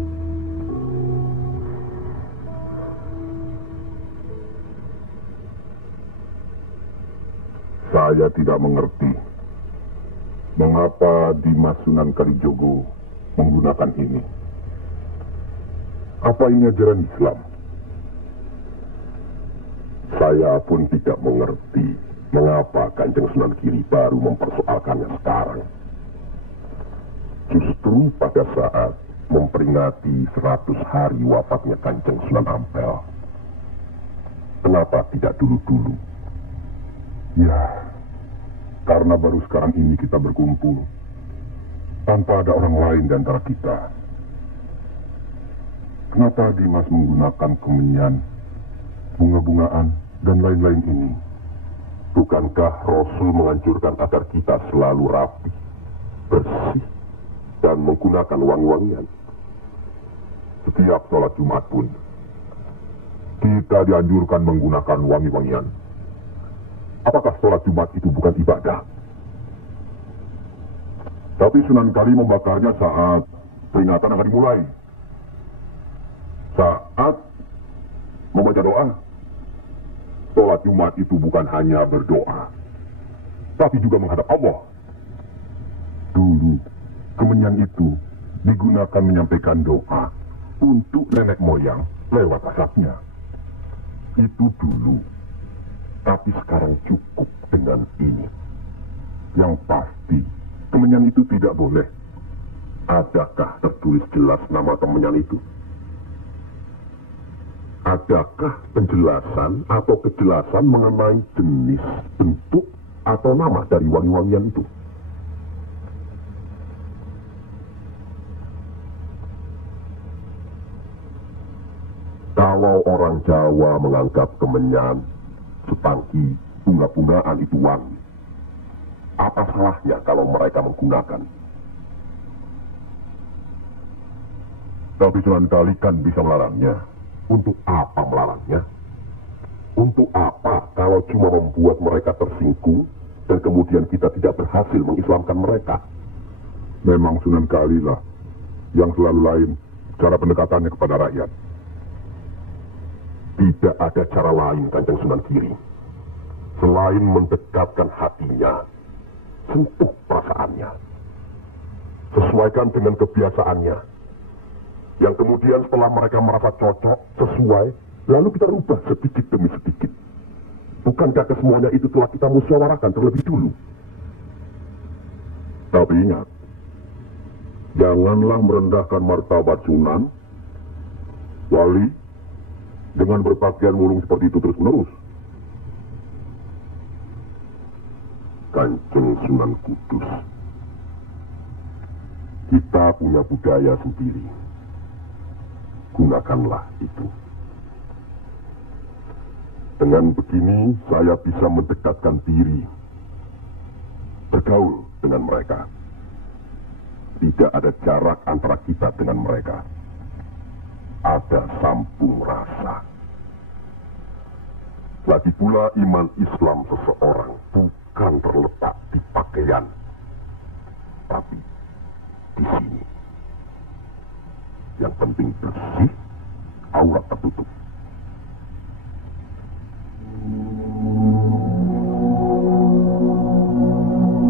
Saya tidak mengerti mengapa Dimas Sunan Kalijogo menggunakan ini. Apa ini ajaran Islam? Saya pun tidak mengerti mengapa Kanjeng Sunan Giri baru mempersoalkannya sekarang. Justru pada saat memperingati 100 hari wafatnya Kanjeng Sunan Ampel. Kenapa tidak dulu-dulu? Ya, karena baru sekarang ini kita berkumpul, tanpa ada orang lain di antara kita. Kenapa Dimas menggunakan kemenyan, bunga-bungaan, dan lain-lain ini? Bukankah Rasul menganjurkan agar kita selalu rapi, bersih, dan menggunakan wangi-wangian? Setiap sholat Jumat pun, kita dianjurkan menggunakan wangi-wangian. Apakah sholat Jumat itu bukan ibadah? Tapi Sunan Kali membakarnya saat peringatan akan dimulai. Saat membaca doa. Sholat Jumat itu bukan hanya berdoa, tapi juga menghadap Allah. Dulu, kemenyan itu digunakan menyampaikan doa untuk nenek moyang lewat asapnya. Itu dulu. Tapi sekarang cukup dengan ini. Yang pasti, kemenyan itu tidak boleh. Adakah tertulis jelas nama kemenyan itu? Adakah penjelasan atau kejelasan mengenai jenis, bentuk, atau nama dari wangi-wangian itu? Kalau orang Jawa menganggap kemenyan, setangki, bunga-bungaan itu wangi, apa salahnya kalau mereka menggunakan? Tapi Sunan Kali kan bisa melarangnya. Untuk apa melarangnya? Untuk apa kalau cuma membuat mereka tersinggung dan kemudian kita tidak berhasil mengislamkan mereka? Memang Sunan Kali lah yang selalu lain cara pendekatannya kepada rakyat. Tidak ada cara lain, Kanjeng Sunan Giri, selain mendekatkan hatinya, sentuh perasaannya, sesuaikan dengan kebiasaannya. Yang kemudian setelah mereka merasa cocok, sesuai, lalu kita rubah sedikit demi sedikit. Bukankah kesemuanya itu telah kita musyawarahkan terlebih dulu? Tapi ingat, janganlah merendahkan martabat Sunan, wali, dengan berpakaian mulung seperti itu terus-menerus. Kanjeng Sunan Kudus, kita punya budaya sendiri. Gunakanlah itu. Dengan begini, saya bisa mendekatkan diri, bergaul dengan mereka. Tidak ada jarak antara kita dengan mereka. Ada sambung rasa. Lagi pula iman Islam seseorang bukan terletak di pakaian, tapi di sini. Yang penting bersih, aurat tertutup.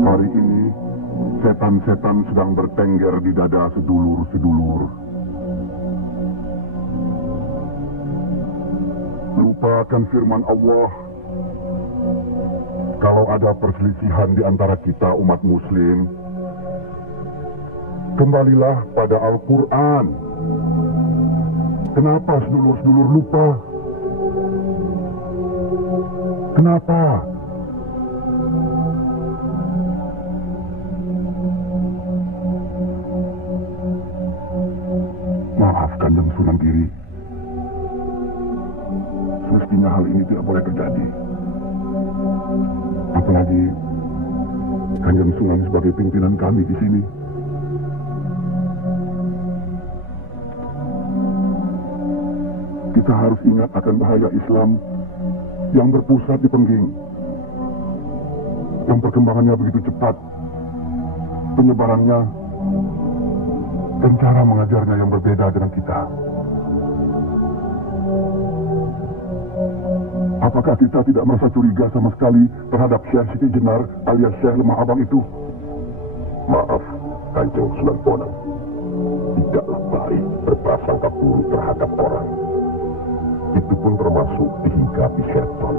Hari ini, setan-setan sedang bertengger di dada sedulur-sedulur. Lupakan firman Allah. Kalau ada perselisihan di antara kita umat muslim, kembalilah pada Al-Quran. Kenapa sedulur-sedulur lupa? Kenapa? Maaf, Kanjeng Sunan Giri. Semestinya hal ini tidak boleh terjadi. Apalagi Kanjeng Sunan sebagai pimpinan kami di sini. Kita harus ingat akan bahaya Islam yang berpusat di Pengging, yang perkembangannya begitu cepat, penyebarannya, dan cara mengajarnya yang berbeda dengan kita. Apakah kita tidak merasa curiga sama sekali terhadap Syekh Siti Jenar alias Syekh Lemah Abang itu? Maaf, Kanjeng Sunan Bonang. Tidaklah baik berprasangka buruk terhadap orang. Itu pun termasuk dihinggapi setan.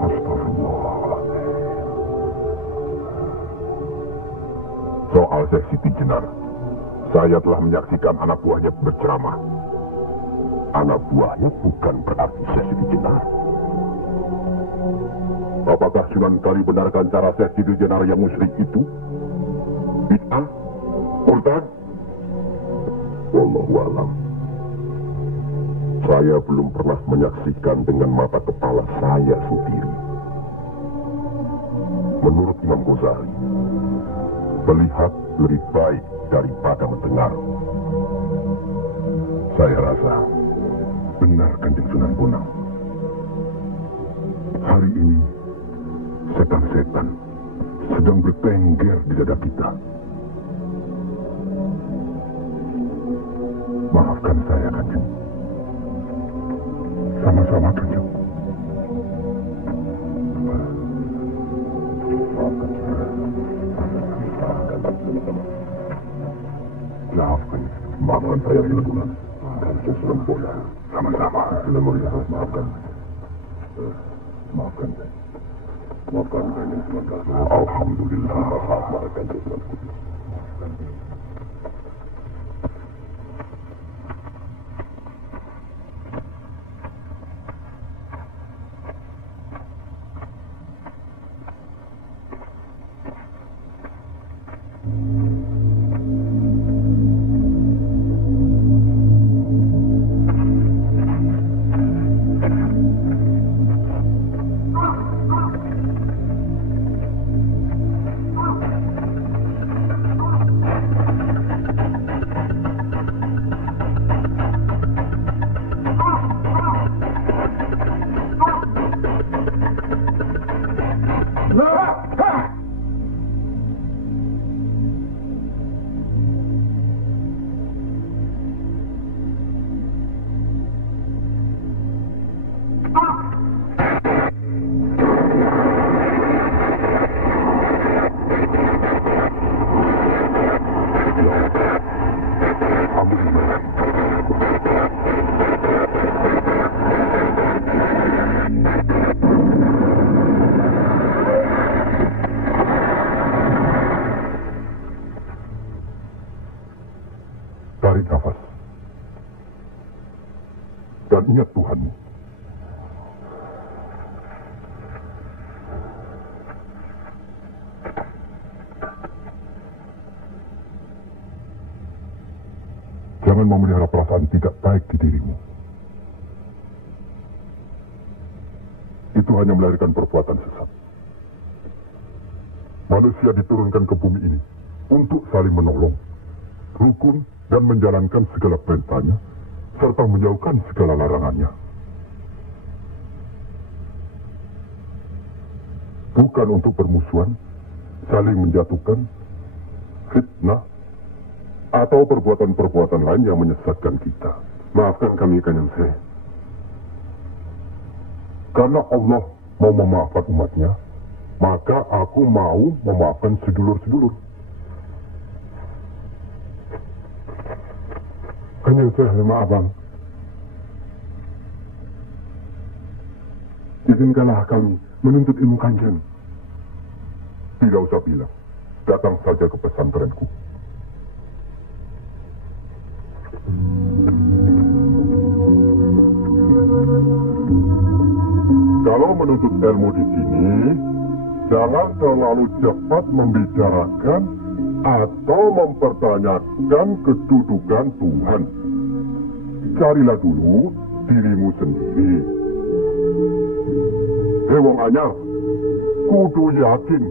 Astagfirullahaladzim. Soal Syekh Siti Jenar, saya telah menyaksikan anak buahnya berceramah. Anak buahnya bukan berarti Syekh Siti Jenar. Apakah Sunan Kali benarkan cara Syekh Siti Jenar yang musyrik itu? Bid'ah? Murtad? Wallahu a'lam. Saya belum pernah menyaksikan dengan mata kepala saya sendiri. Menurut Imam Ghazali, melihat lebih baik daripada mendengar. Saya rasa benar Kanjeng Sunan Bonang. Hari ini setan-setan sedang bertengger di dada kita. Maafkan saya, Kanjeng. Sama-sama, Kanjeng. Maafkan saya, Sunan. Kanjeng Sunan Bonang. Sama-sama. Sunan Mulia, maafkan. Maafkan saya. Maafkan Kanjeng Sunan. Alhamdulillah. Maafkan Kanjeng Sunan. Tarik nafas. Dan ingat Tuhanmu. Jangan memelihara perasaan tidak baik di dirimu. Itu hanya melahirkan perbuatan sesat. Manusia diturunkan ke bumi ini untuk saling menolong, rukun, dan menjalankan segala perintahnya, serta menjauhkan segala larangannya. Bukan untuk permusuhan, saling menjatuhkan, fitnah, atau perbuatan-perbuatan lain yang menyesatkan kita. Maafkan kami, Kanjeng Syekh. Karena Allah mau memaafkan umatnya, maka aku mau memaafkan sedulur-sedulur. Kanjeng Syekh, maaf bang. Izinkanlah kami menuntut ilmu Kanjeng. Tidak usah bilang. Datang saja ke pesantrenku. Kalau menuntut ilmu di sini, jangan terlalu cepat membicarakan atau mempertanyakan kedudukan Tuhan. Carilah dulu dirimu sendiri. Wong anyar, kudu yakin,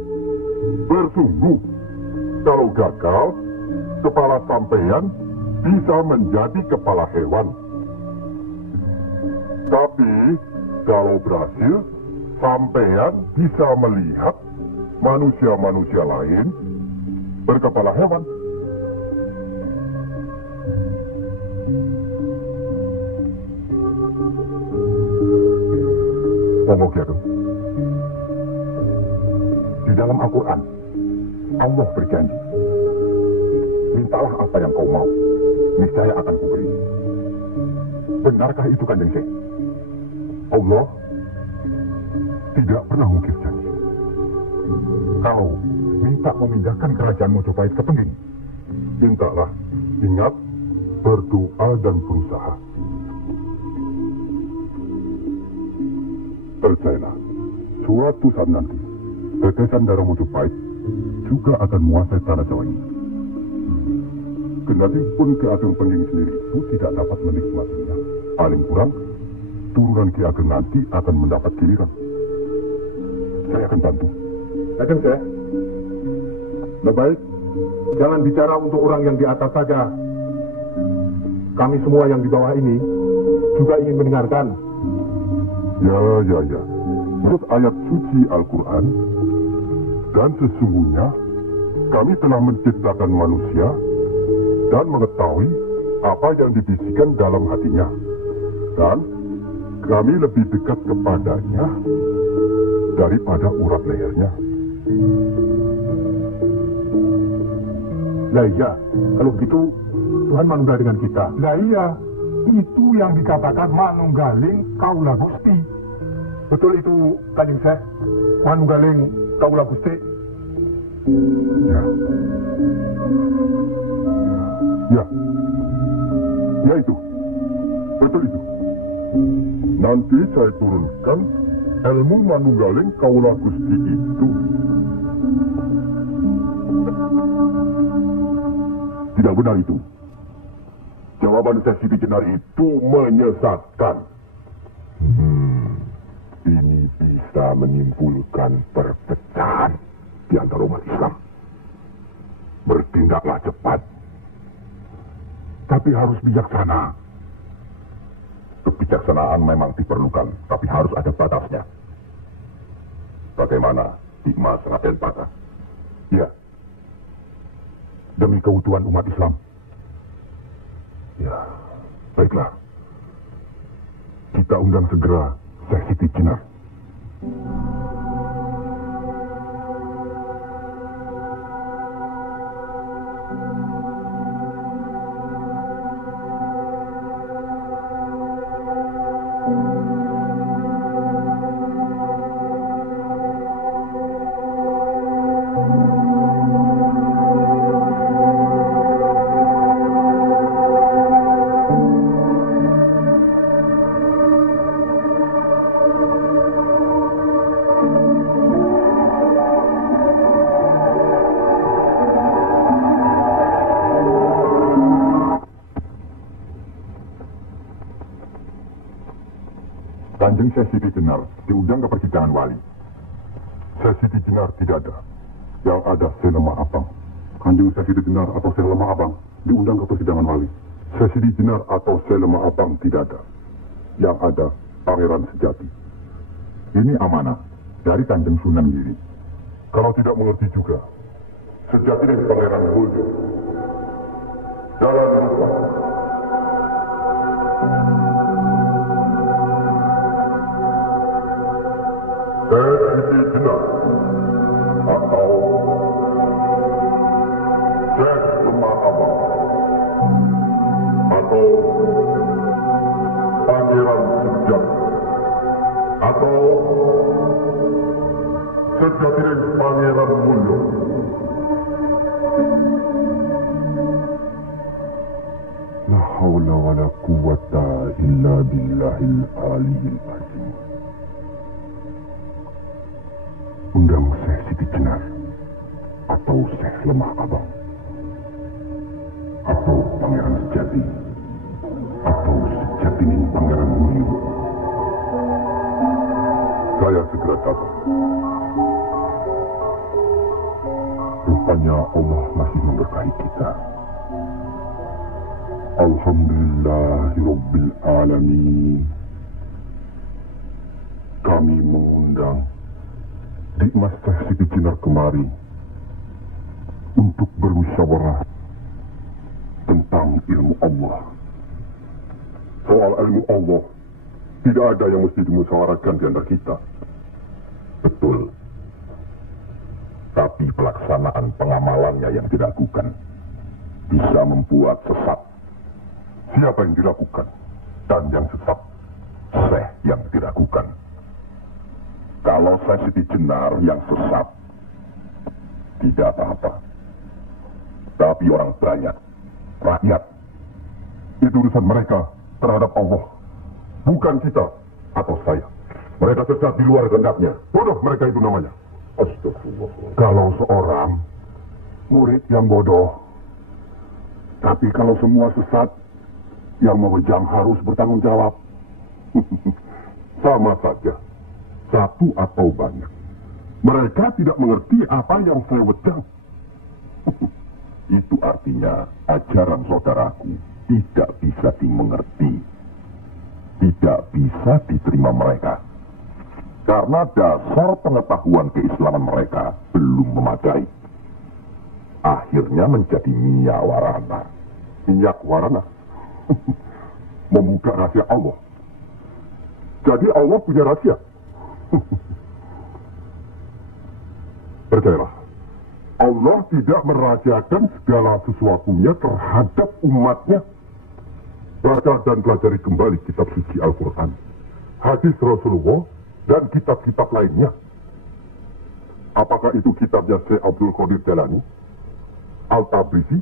bersungguh. Kalau gagal, kepala sampean bisa menjadi kepala hewan. Tapi kalau berhasil, sampean bisa melihat manusia-manusia lain berkepala hewan. Ngomong ya, di dalam Al-Quran, Allah berjanji, mintalah apa yang kau mau, niscaya akan kuberi. Benarkah itu, Kanjeng Syekh? Allah tidak pernah mengukir janji. Kau minta memindahkan kerajaan Mojopahit ke Pengging. Mintalah. Ingat, berdoa dan berusaha. Percayalah, suatu saat nanti, tetesan darah Mojopahit juga akan menguasai tanah Jawa ini. Kendati pun Ki Ageng Pengging sendiri itu tidak dapat menikmatinya. Paling kurang, turunan Ki Ageng nanti akan mendapat giliran. Saya akan bantu. Kanjeng Syekh, lebih baik jangan bicara untuk orang yang di atas saja. Kami semua yang di bawah ini juga ingin mendengarkan. Ya. Menurut ayat suci Al-Quran, dan sesungguhnya kami telah menciptakan manusia dan mengetahui apa yang dibisikkan dalam hatinya. Dan kami lebih dekat kepadanya daripada urat lehernya. Lah iya, kalau begitu Tuhan manunggal dengan kita. Lah iya, itu yang dikatakan manunggaling Kaula Gusti. Betul itu, Kanjeng Syekh. Manunggaling Kaula Gusti. Ya itu. Betul itu. Nanti saya turunkan ilmu manunggaling Kaula Gusti itu. Tidak benar itu. Jawaban Syekh Siti Jenar itu menyesatkan. Ini bisa menimbulkan perpecahan di antara umat Islam. Bertindaklah cepat. Tapi harus bijaksana. Kebijaksanaan memang diperlukan, tapi harus ada batasnya. Bagaimana Dimas Raden Patah? Ya. Demi keutuhan umat Islam. Ya, baiklah. Kita undang segera Syekh Siti Jenar. Kanjeng Syekh Siti Jenar diundang ke persidangan wali. Syekh Siti Jenar tidak ada. Yang ada Syekh Lemah Abang. Kanjeng Syekh Siti Jenar atau Syekh Lemah Abang diundang ke persidangan wali. Syekh Siti Jenar atau Syekh Lemah Abang tidak ada. Yang ada Pangeran Sejati. Ini amanah dari Kanjeng Sunan Giri. Kalau tidak mengerti juga, Sejati dan Pangeran Hulyo. Jalan lupa. Syekh Siti Jenar atau Syekh Lemah Abang atau Pangeran Sejati atau Sejati dan Pangeran Mulyo. La hawla wa la quwwata illa billahil aliyyil azim. Undang Syekh Siti Jenar atau Syekh Lemah Abang atau Pangeran Sejati atau Sejati ning Pangeran Mulyo. Saya segera datang. Rupanya Allah masih memberkahi kita. Alhamdulillahirabbil alamin. Kami mengundang Dimas Syekh Siti Jenar kemari untuk bermusyawarah tentang ilmu Allah. Soal ilmu Allah, tidak ada yang mesti dimusyawarahkan di antara kita. Betul. Tapi pelaksanaan pengamalannya yang dilakukan bisa membuat sesat. Siapa yang dilakukan? Dan yang sesat, Syekh yang diragukan. Kalau Syekh Siti Jenar yang sesat, tidak apa-apa. Tapi orang banyak, rakyat, itu urusan mereka terhadap Allah. Bukan kita atau saya. Mereka sesat di luar kehendaknya. Bodoh mereka itu namanya. Astagfirullah. Kalau seorang murid yang bodoh, tapi kalau semua sesat, yang mewegang harus bertanggung jawab. Sama saja, satu atau banyak. Mereka tidak mengerti apa yang saya wegang. Itu artinya ajaran saudaraku tidak bisa dimengerti. Tidak bisa diterima mereka. Karena dasar pengetahuan keislaman mereka belum memadai. Akhirnya menjadi minyak warana. Minyak warana? Membuka rahasia Allah. Jadi Allah punya rahasia. Percayalah, Allah tidak merahasiakan segala sesuatunya terhadap umatnya. Baca dan pelajari kembali kitab suci Al-Quran, hadis Rasulullah, dan kitab-kitab lainnya. Apakah itu kitabnya Syekh Abdul Qadir Jalani, Al-Tabrisi,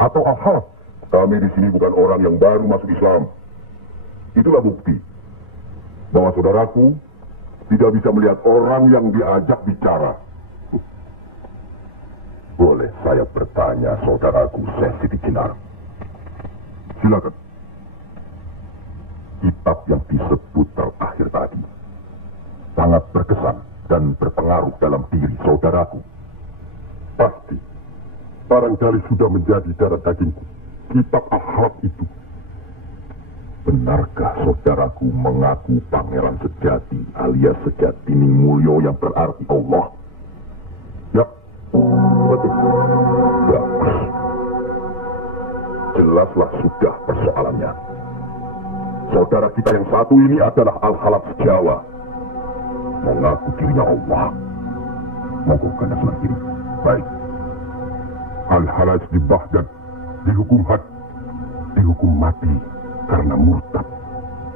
atau Al-Halaf? Kami di sini bukan orang yang baru masuk Islam. Itulah bukti bahwa saudaraku tidak bisa melihat orang yang diajak bicara. Boleh saya bertanya, saudaraku Syekh Siti Jenar? Silakan. Kitab yang disebut terakhir tadi sangat berkesan dan berpengaruh dalam diri saudaraku. Pasti. Barangkali sudah menjadi darah dagingku. Kitab Al-Halaf itu. Benarkah saudaraku mengaku pangeran sejati alias Sejatining Mulyo yang berarti Allah? Ya, betul. Bagus. Jelaslah sudah persoalannya. Saudara kita yang satu ini adalah Al-Halaf Jawa. Mengaku dirinya Allah. Monggo kanda sebelah kiri. Baik. Al-Halaf di Baghdad dihukum had, dihukum mati karena murtad.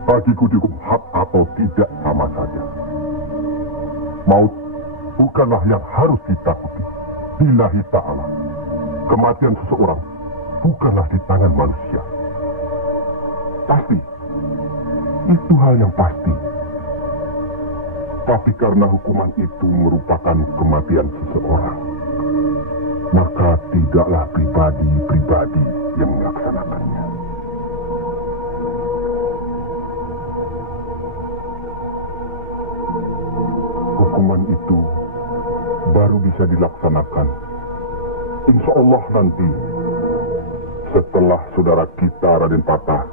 Bagiku dihukum had atau tidak sama saja. Maut bukanlah yang harus ditakuti. Billahi ta'ala, kematian seseorang bukanlah di tangan manusia. Pasti. Itu hal yang pasti. Tapi karena hukuman itu merupakan kematian seseorang, maka tidaklah pribadi-pribadi yang melaksanakannya. Hukuman itu baru bisa dilaksanakan, insya Allah nanti, setelah saudara kita Raden Patah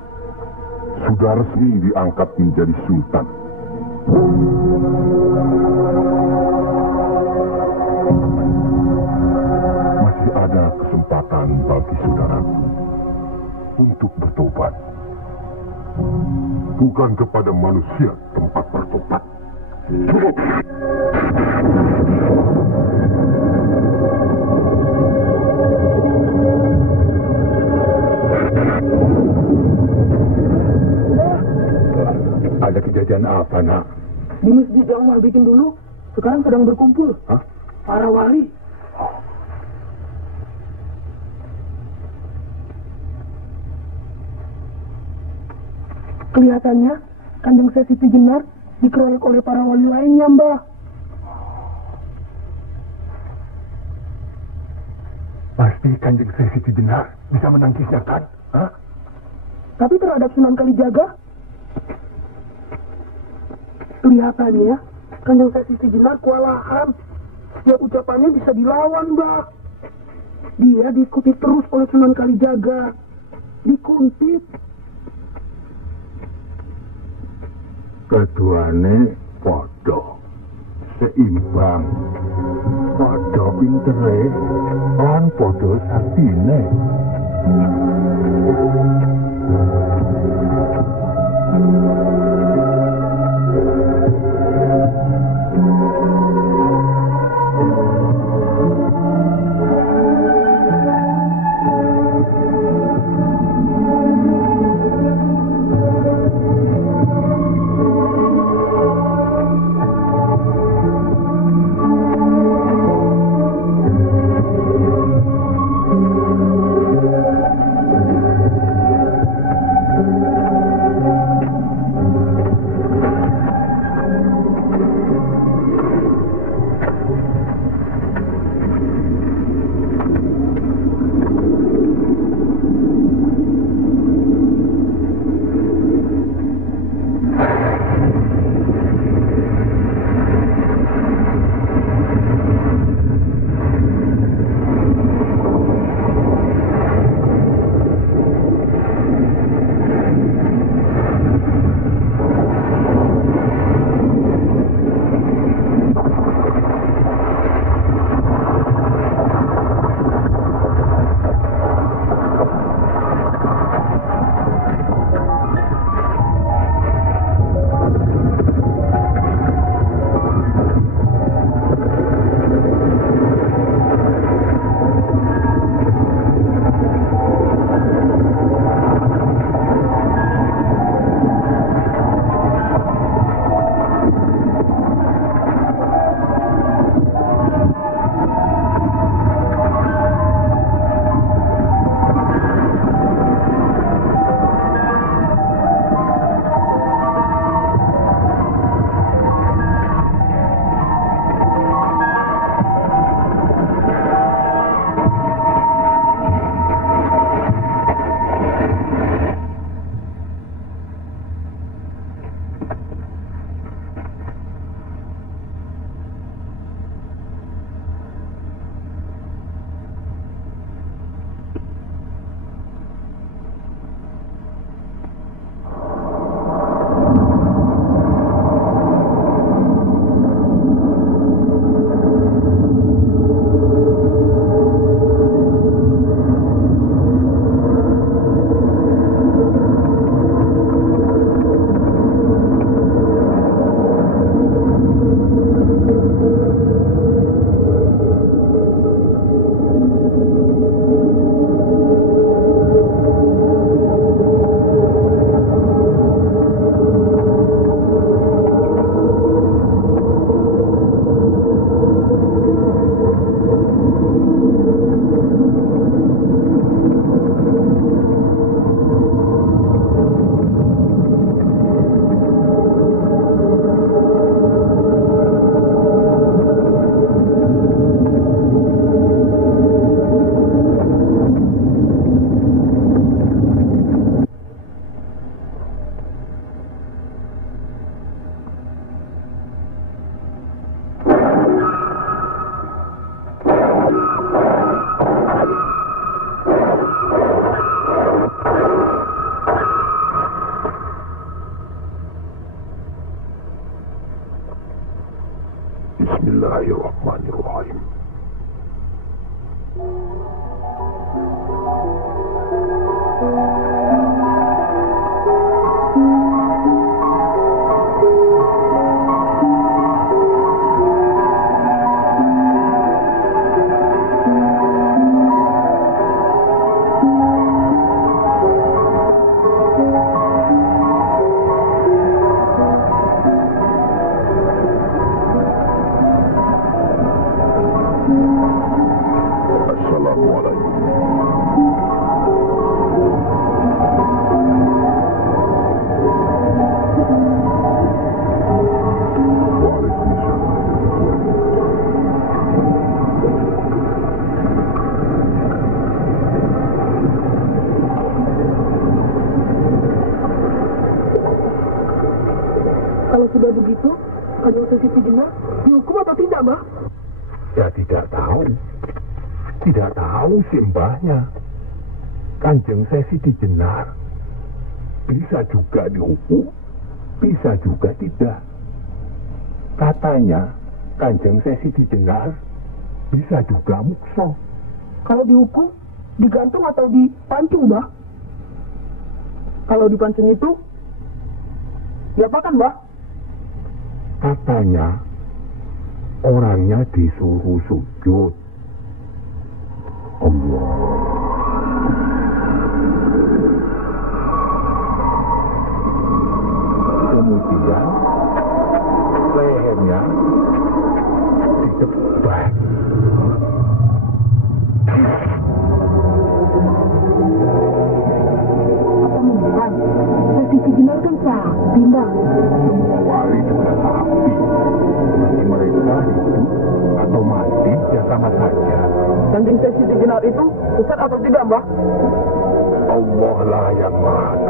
sudah resmi diangkat menjadi sultan. Masih ada kesempatan bagi saudaraku untuk bertobat. Bukan kepada manusia tempat bertobat. Ada kejadian apa, nak? Di masjid yang Umar bikin dulu, sekarang sedang berkumpul. Hah? Para wali. Kelihatannya, Kanjeng Syekh Siti Jenar dikeroyok oleh para wali lainnya, Mbah. Pasti Kanjeng Syekh Siti Jenar bisa menangkisnya, kan? Hah? Tapi terhadap Sunan Kalijaga, kelihatannya Kanjeng Syekh Siti Jenar kewalahan. Setiap ucapannya bisa dilawan, Mbah. Dia diikuti terus oleh Sunan Kalijaga. Dikuntit. Keduane podo seimbang, podo pintere lan podo saktine. sudah begitu, Kanjeng Sesi Jenar dihukum atau tidak, Mbah? Ya tidak tahu. Tidak tahu sih mbahnya. Kanjeng Sesi Jenar bisa juga dihukum, bisa juga tidak. Katanya Kanjeng Sesi Jenar bisa juga mukso. Kalau dihukum, digantung atau dipancung, Mbah? Kalau dipancung itu, diapakan, Mbah? Katanya orangnya disuruh sujud. Allah. Kemudian lehernya ditebak. Apa mungkin? Sesi Jenar kan sakti, Mbah. Semua wali juga sakti. Mereka hidup atau mati ya sama saja. Kanjeng Sesi Jenar itu sesat atau tidak, Mbah? Allah lah yang maha